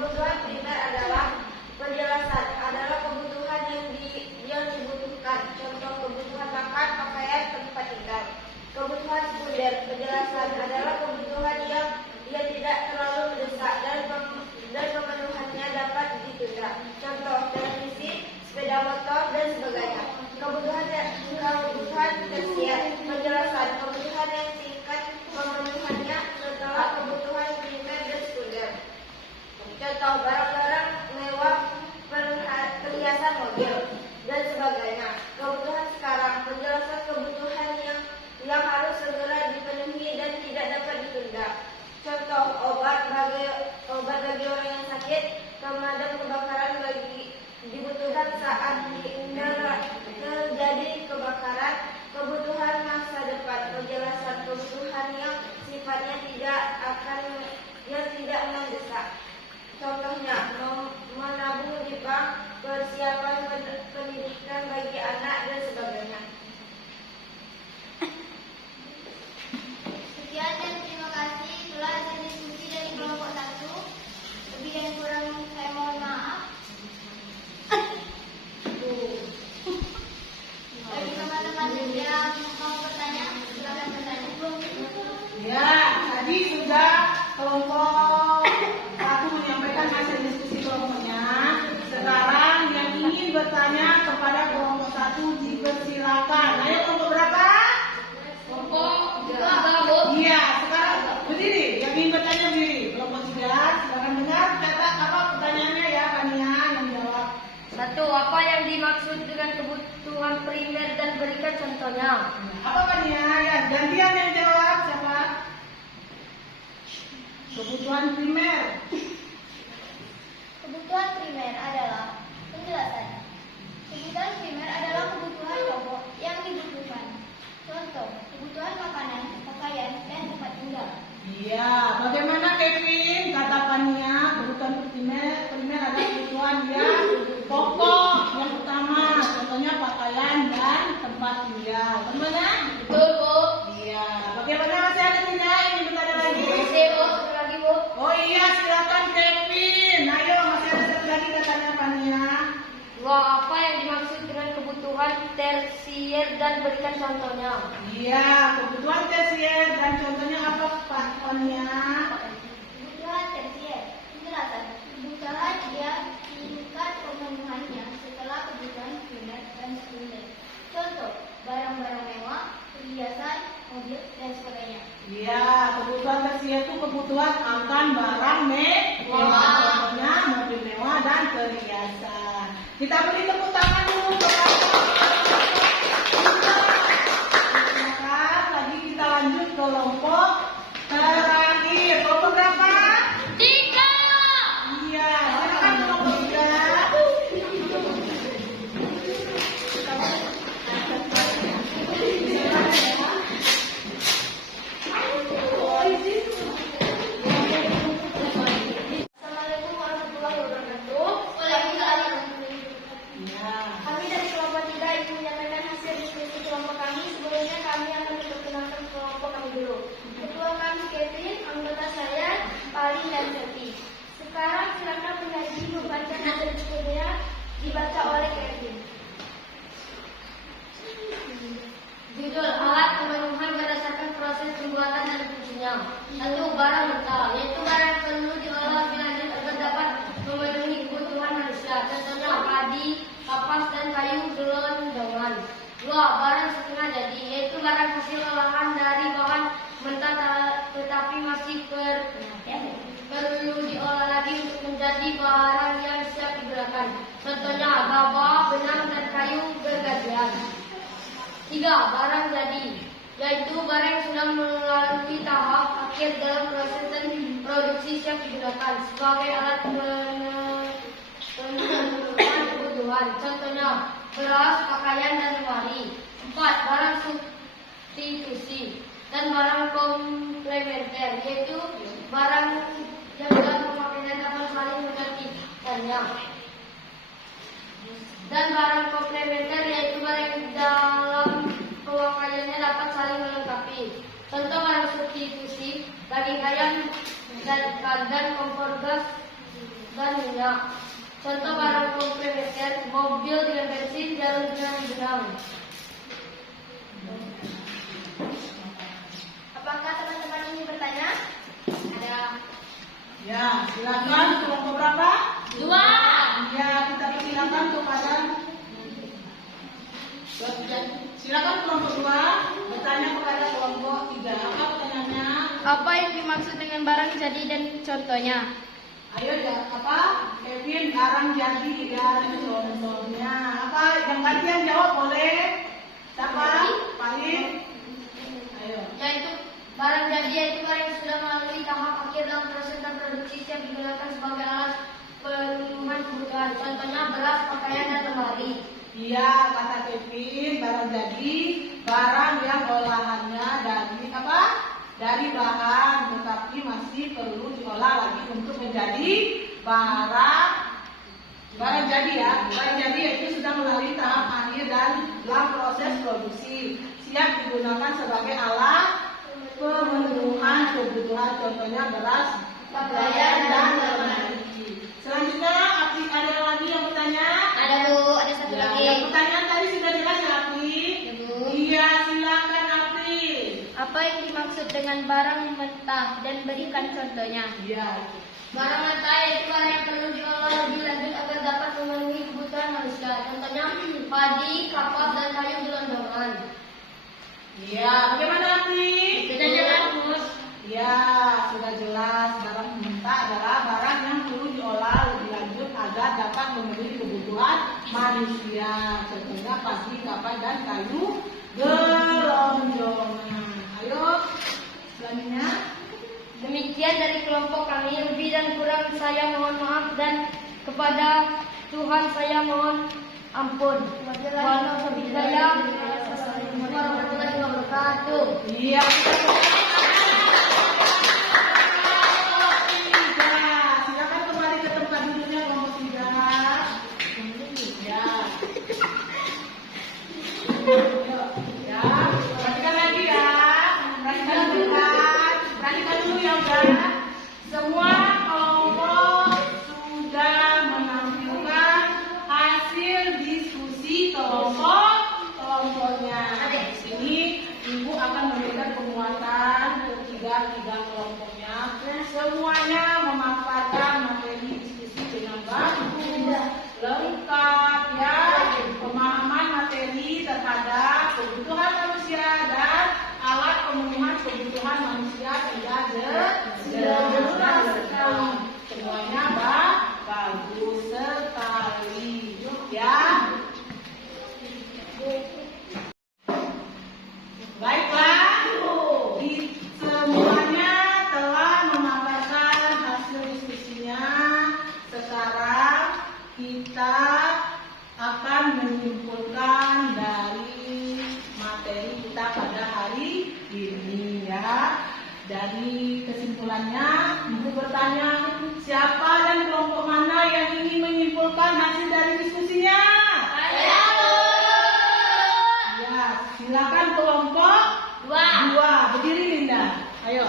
Kebutuhan primer adalah penjelasan, adalah kebutuhan yang dibutuhkan. Contoh kebutuhan makan, pakaian, tempat tinggal. Kebutuhan sekunder, penjelasan, adalah kebutuhan yang tidak terlalu mendesak dan pemenuhannya dapat ditunda. Contoh televisi, sepeda motor, dan sebagainya. Kebutuhan tersier, penjelasan, kebutuhan yang singkat pemenuhannya setelah kebutuhan primer dan sekunder. Contoh barang-barang mewah, perhiasan mobil, dan sebagainya. Kebutuhan sekarang, penjelasan kebutuhan yang harus segera dipenuhi dan tidak dapat ditunda. Contoh obat bagi orang yang sakit, pemadam kebakaran dibutuhkan saat terjadi kebakaran. Kebutuhan masa depan, penjelasan kebutuhan yang sifatnya tidak mendesak. Contohnya menabung di bank, persiapan pendidikan bagi anak, dan sebagainya. Sekian dan terima kasih telah hasil diskusi dari kelompok 1. Lebih dan kurang saya mohon maaf. Bagi teman-teman yang mau bertanya, silakan bertanya. Ya, tadi sudah kelompok 1 menyampaikan hasil diskusi kelompoknya. Sekarang yang ingin bertanya kepada kelompok 1 dipersilakan. Ayo kelompok berapa? Kelompok 3. Iya, sekarang berdiri. Yang ingin bertanya berdiri. Kelompok 3, silakan dengar kata apa pertanyaannya ya, Kania yang jawab. 1. Apa yang dimaksud dengan kebutuhan primer dan berikan contohnya? Apa Kania? Ya, gantian yang jawab siapa? Kebutuhan primer. Kebutuhan primer adalah penjelasan. Kebutuhan primer adalah kebutuhan pokok yang dibutuhkan. Contoh, kebutuhan makanan, pakaian, dan tempat tinggal. Iya, bagaimana Kevin? Kata Kania, kebutuhan primer adalah kebutuhan yang pokok, yang utama. Contohnya pakaian dan tempat tinggal. Benar? Betul, Bu. Iya. Bagaimana masih ada tidak yang ingin bertanya lagi? Masih, Bu. Satu lagi, Bu. Oh iya, silakan Kevin. Ayo, masih ada satu lagi katanya Kania. 2. Apa yang dimaksud dengan kebutuhan tersier dan berikan contohnya? Iya, kebutuhan tersier dan contohnya apa Pak Kania? Kebutuhan tersier, penjelasan. Kebutuhan yang tingkat pemenuhannya setelah kebutuhan primer dan sekunder. Contoh, barang-barang mewah, perhiasan, mobil, dan sebagainya. Iya, kebutuhan tersier itu kebutuhan akan barang mewah. Contohnya mobil mewah dan perhiasan. Kita beri tepuk tangan dulu kepada silakan. Lagi kita lanjut ke kelompok terakhir. Kelompok berapa? 3. Iya, silakan kelompok 3. Assalamualaikum warahmatullahi wabarakatuh. Waalaikumsalam. Iya. Kami dari kelompok 3 ingin menyampaikan hasil diskusi kelompok kami. Sebelumnya kami akan memperkenalkan kelompok kami dulu. Ketua kami Kevin, anggota saya Pali dan Selvi. Sekarang silakan penyaji membaca hasil diskusinya dibaca oleh Kevin. Judul alat pemenuhan berdasarkan proses pembuatan dan fungsinya. 1. Barang mentah, yaitu barang yang perlu diolah lebih lanjut agar dapat memenuhi kebutuhan manusia. Contohnya padi, kapas, dan kayu gelondongan. 2. Barang setengah jadi, yaitu barang hasil olahan dari bahan mentah tetapi masih perlu diolah lagi untuk menjadi barang yang siap digunakan. Contohnya gabah, benang, dan kayu gergajian. 3. Barang jadi, yaitu barang yang sudah melalui tahap akhir dalam proses dan produksi siap digunakan sebagai alat pemenuhan kebutuhan. Contohnya beras, pakaian, dan lemari. 4. Barang substitusi dan barang komplementer, yaitu barang yang dalam pemakaian dapat saling menggantikannya. Dan barang komplementer, yaitu barang yang dalam pemakaiannya dapat saling melengkapi. Contoh barang substitusi, daging ayam dan kompor gas dan minyak. Contoh barang komplementer, mobil dengan bensin, jarum dengan benang. Apakah teman-teman ini bertanya? Ada Ya, silakan kelompok berapa? 2. Ya, kita persilakan kepada silakan kelompok 2 bertanya kepada kelompok 3. Apa pertanyaannya? Apa yang dimaksud dengan barang jadi dan contohnya? Ayo ya, apa? Kevin, barang jadi dan contohnya. Apa? Yang gantian jawab boleh? Siapa? Paling? Ayo. Yaitu barang jadi yaitu barang yang sudah melalui tahap akhir dalam proses dan produksi yang digunakan sebagai alat pemenuhan kebutuhan. Contohnya beras, pakaian, dan lemari. Iya, kata Kevin, barang jadi barang yang olahannya dari apa? Dari bahan, tetapi masih perlu diolah lagi untuk menjadi barang jadi ya. Barang jadi yaitu sudah melalui tahap akhir dan dalam proses produksi, siap digunakan sebagai alat pemenuhan kebutuhan, contohnya beras, pakaian, dan lemari. Selanjutnya, ada lagi yang bertanya? Ada Bu, ada satu Ya, lagi. yang pertanyaan tadi sudah jelas ya, Api? Ya, Bu. Iya, silakan Api. Apa yang dimaksud dengan barang mentah dan berikan contohnya? Iya. Barang mentah yaitu barang yang perlu diolah lebih lanjut agar dapat memenuhi kebutuhan manusia. Contohnya padi, kapas, dan kayu gelondongan. Iya, bagaimana Api? Sudah jelas, Mus? Ya, sudah jelas. Barang mentah adalah barang yang perlu diolah lebih lanjut agar dapat memenuhi kebutuhan manusia. Contohnya padi, kapas, dan kayu gelondongan. Ayo, selanjutnya. Demikian dari kelompok kami, lebih dan kurang saya mohon maaf dan kepada Tuhan saya mohon ampun. Wassalamualaikum warahmatullahi wabarakatuh. Iya. Silakan kembali ke tempat duduknya kelompok 3. Ya. Ya. Perhatikan lagi ya. Perhatikan dulu ya udah. Semua kelompok sudah menampilkan hasil diskusi kelompoknya. Di sini Ibu akan memberikan penguatan ketiga kelompoknya. Semuanya memaparkan materi diskusi dengan bagus, lengkap ya. Pemahaman materi terhadap kebutuhan manusia dan alat pemenuhan kebutuhan manusia tidak jelas sekali. Semuanya bagus sekali ya. Baiklah, semuanya telah memaparkan hasil diskusinya. Sekarang kita akan menyimpulkan dari materi kita pada hari ini ya. Dari kesimpulannya, Ibu bertanya, siapa dan kelompok mana yang ingin menyimpulkan hasil dari diskusinya? Saya. Ya, silakan kelompok 2. Berdiri Linda. Ayo.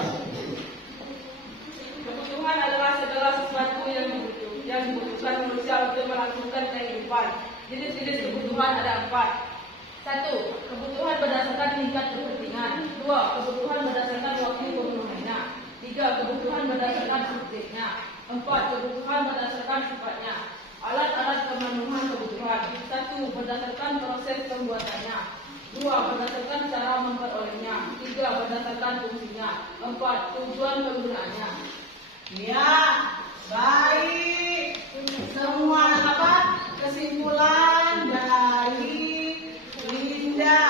Kebutuhan adalah segala sesuatu yang dibutuhkan manusia untuk melangsungkan kehidupan. Jenis-jenis kebutuhan ada 4. 1. Kebutuhan berdasarkan tingkat kepentingan. 2. Kebutuhan berdasarkan waktu pemenuhannya. 3. Kebutuhan berdasarkan subjeknya. 4. Kebutuhan berdasarkan sifatnya. Alat-alat pemenuhan kebutuhan. 1. Berdasarkan proses pembuatannya. 2. Berdasarkan cara memperolehnya. 3. Berdasarkan fungsinya. 4. Tujuan penggunaannya. Ya, baik. Semua kesimpulan dari Linda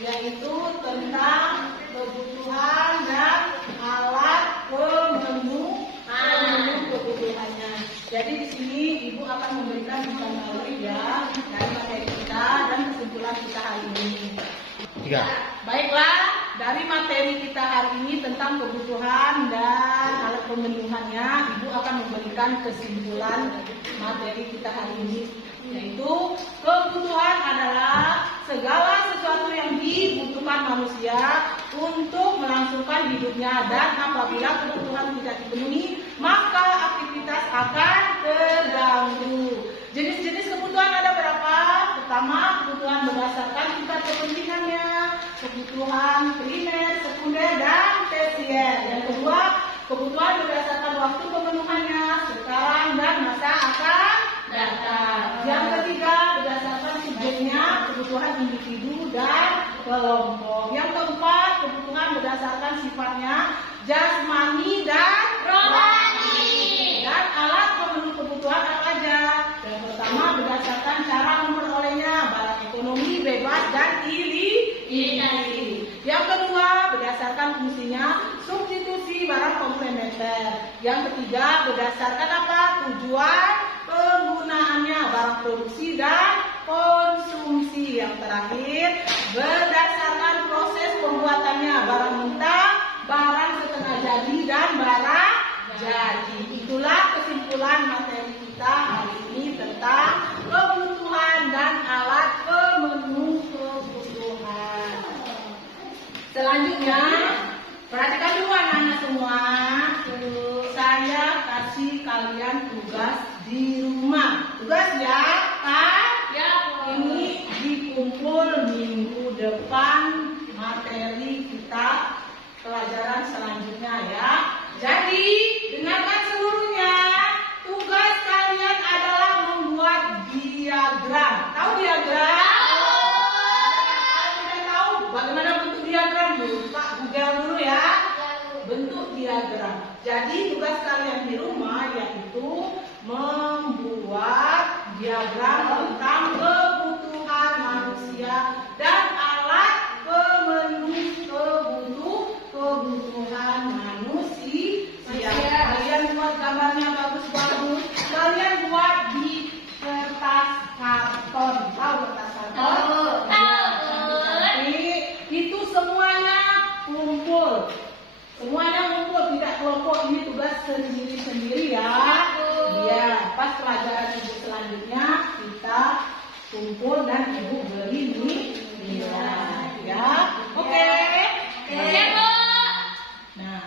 yaitu tentang kebutuhan dan alat pemenuh kebutuhannya. Jadi di sini Ibu akan memberikan summary ya dari materi kita dan kesimpulan kita hari ini. 3. Baiklah, dari materi kita hari ini tentang kebutuhan dan alat pemenuhannya, Ibu akan memberikan kesimpulan materi kita hari ini, yaitu kebutuhan adalah segala sesuatu yang dibutuhkan manusia untuk melangsungkan hidupnya, dan apabila kebutuhan kebutuhan tidak dipenuhi, maka aktivitas akan terganggu. Jenis-jenis kebutuhan ada berapa? Pertama, kebutuhan berdasarkan tingkat kepentingannya, kebutuhan primer, sekunder, dan tersier. Yang kedua, kebutuhan berdasarkan waktu pemenuhannya, sekarang dan masa akan datang. Yang ketiga, berdasarkan subjeknya, kebutuhan individu dan kelompok. Yang keempat, kebutuhan berdasarkan sifatnya, jasmani dan rohani. Dan alat pemenuh kebutuhan apa aja? Yang pertama, berdasarkan cara memperolehnya, barang ekonomi, bebas, dan ilisi. Yang kedua, berdasarkan fungsinya, substitusi barang komplementer. Yang ketiga, berdasarkan apa? Tujuan penggunaannya, barang produksi dan konsumsi. Yang terakhir, berdasarkan proses pembuatannya, barang mentah, barang setengah jadi, dan barang jadi. Itulah kesimpulan materi kita hari ini tentang kebutuhan dan alat pemenuh kebutuhan. Selanjutnya, perhatikan dulu anak-anak semua. Saya kasih kalian tugas di rumah. Tugas ya, Kak? Ya. Ini dikumpul minggu depan materi kita pelajaran selanjutnya ya. Jadi, dengarkan seluruhnya. Tugas kalian adalah membuat diagram. Tahu diagram? Kalau tidak tahu bagaimana bentuk diagram dulu, Pak Google dulu ya. Bentuk diagram. Jadi tugas kalian di rumah yaitu membuat diagram tentang kebutuhan manusia dan alat pemenuh kebutuhan manusia. Kalian buat gambarnya bagus-bagus. Kalian buat di kertas karton. Tahu kertas karton? Jadi itu semuanya kumpul. Semuanya ngumpul, tidak kelompok. Ini tugas sendiri-sendiri ya. Iya, pas pelajaran ibu selanjutnya kita kumpul dan ibu beli nilai. Ya, oke. Nah,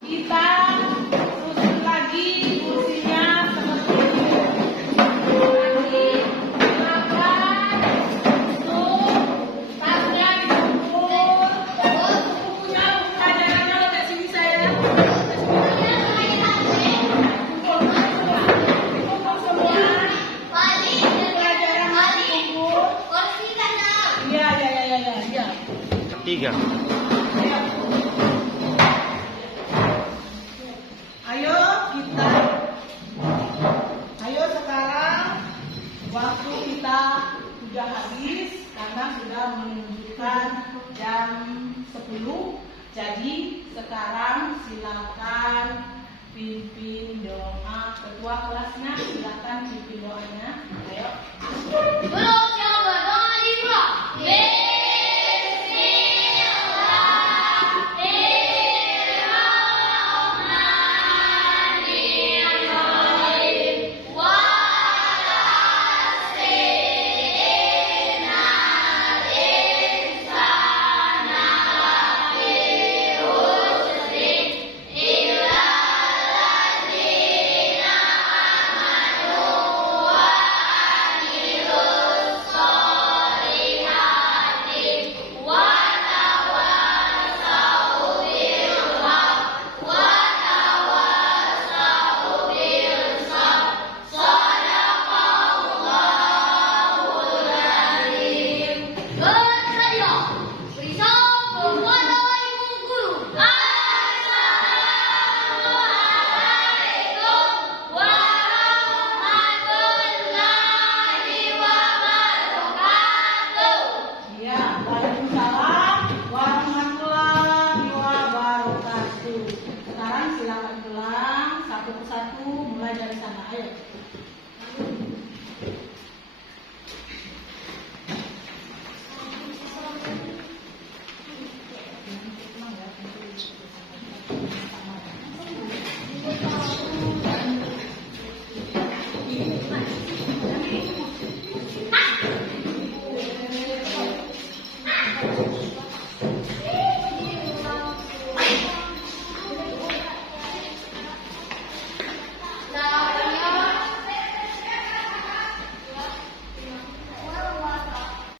kita susun lagi kursinya seperti ini. Nanti silakan untuk tasnya dikumpul. Bukunya, buku pelajarannya letak sini saya. Kumpul semua. Pelajaran dikumpul. Iya. 3. Ayo sekarang waktu kita sudah habis karena sudah menunjukkan jam 10. Jadi sekarang silakan pimpin doa. Ketua kelasnya silakan pimpin doanya. Ayo. Sekarang silakan pulang satu persatu mulai dari sana. Ayo.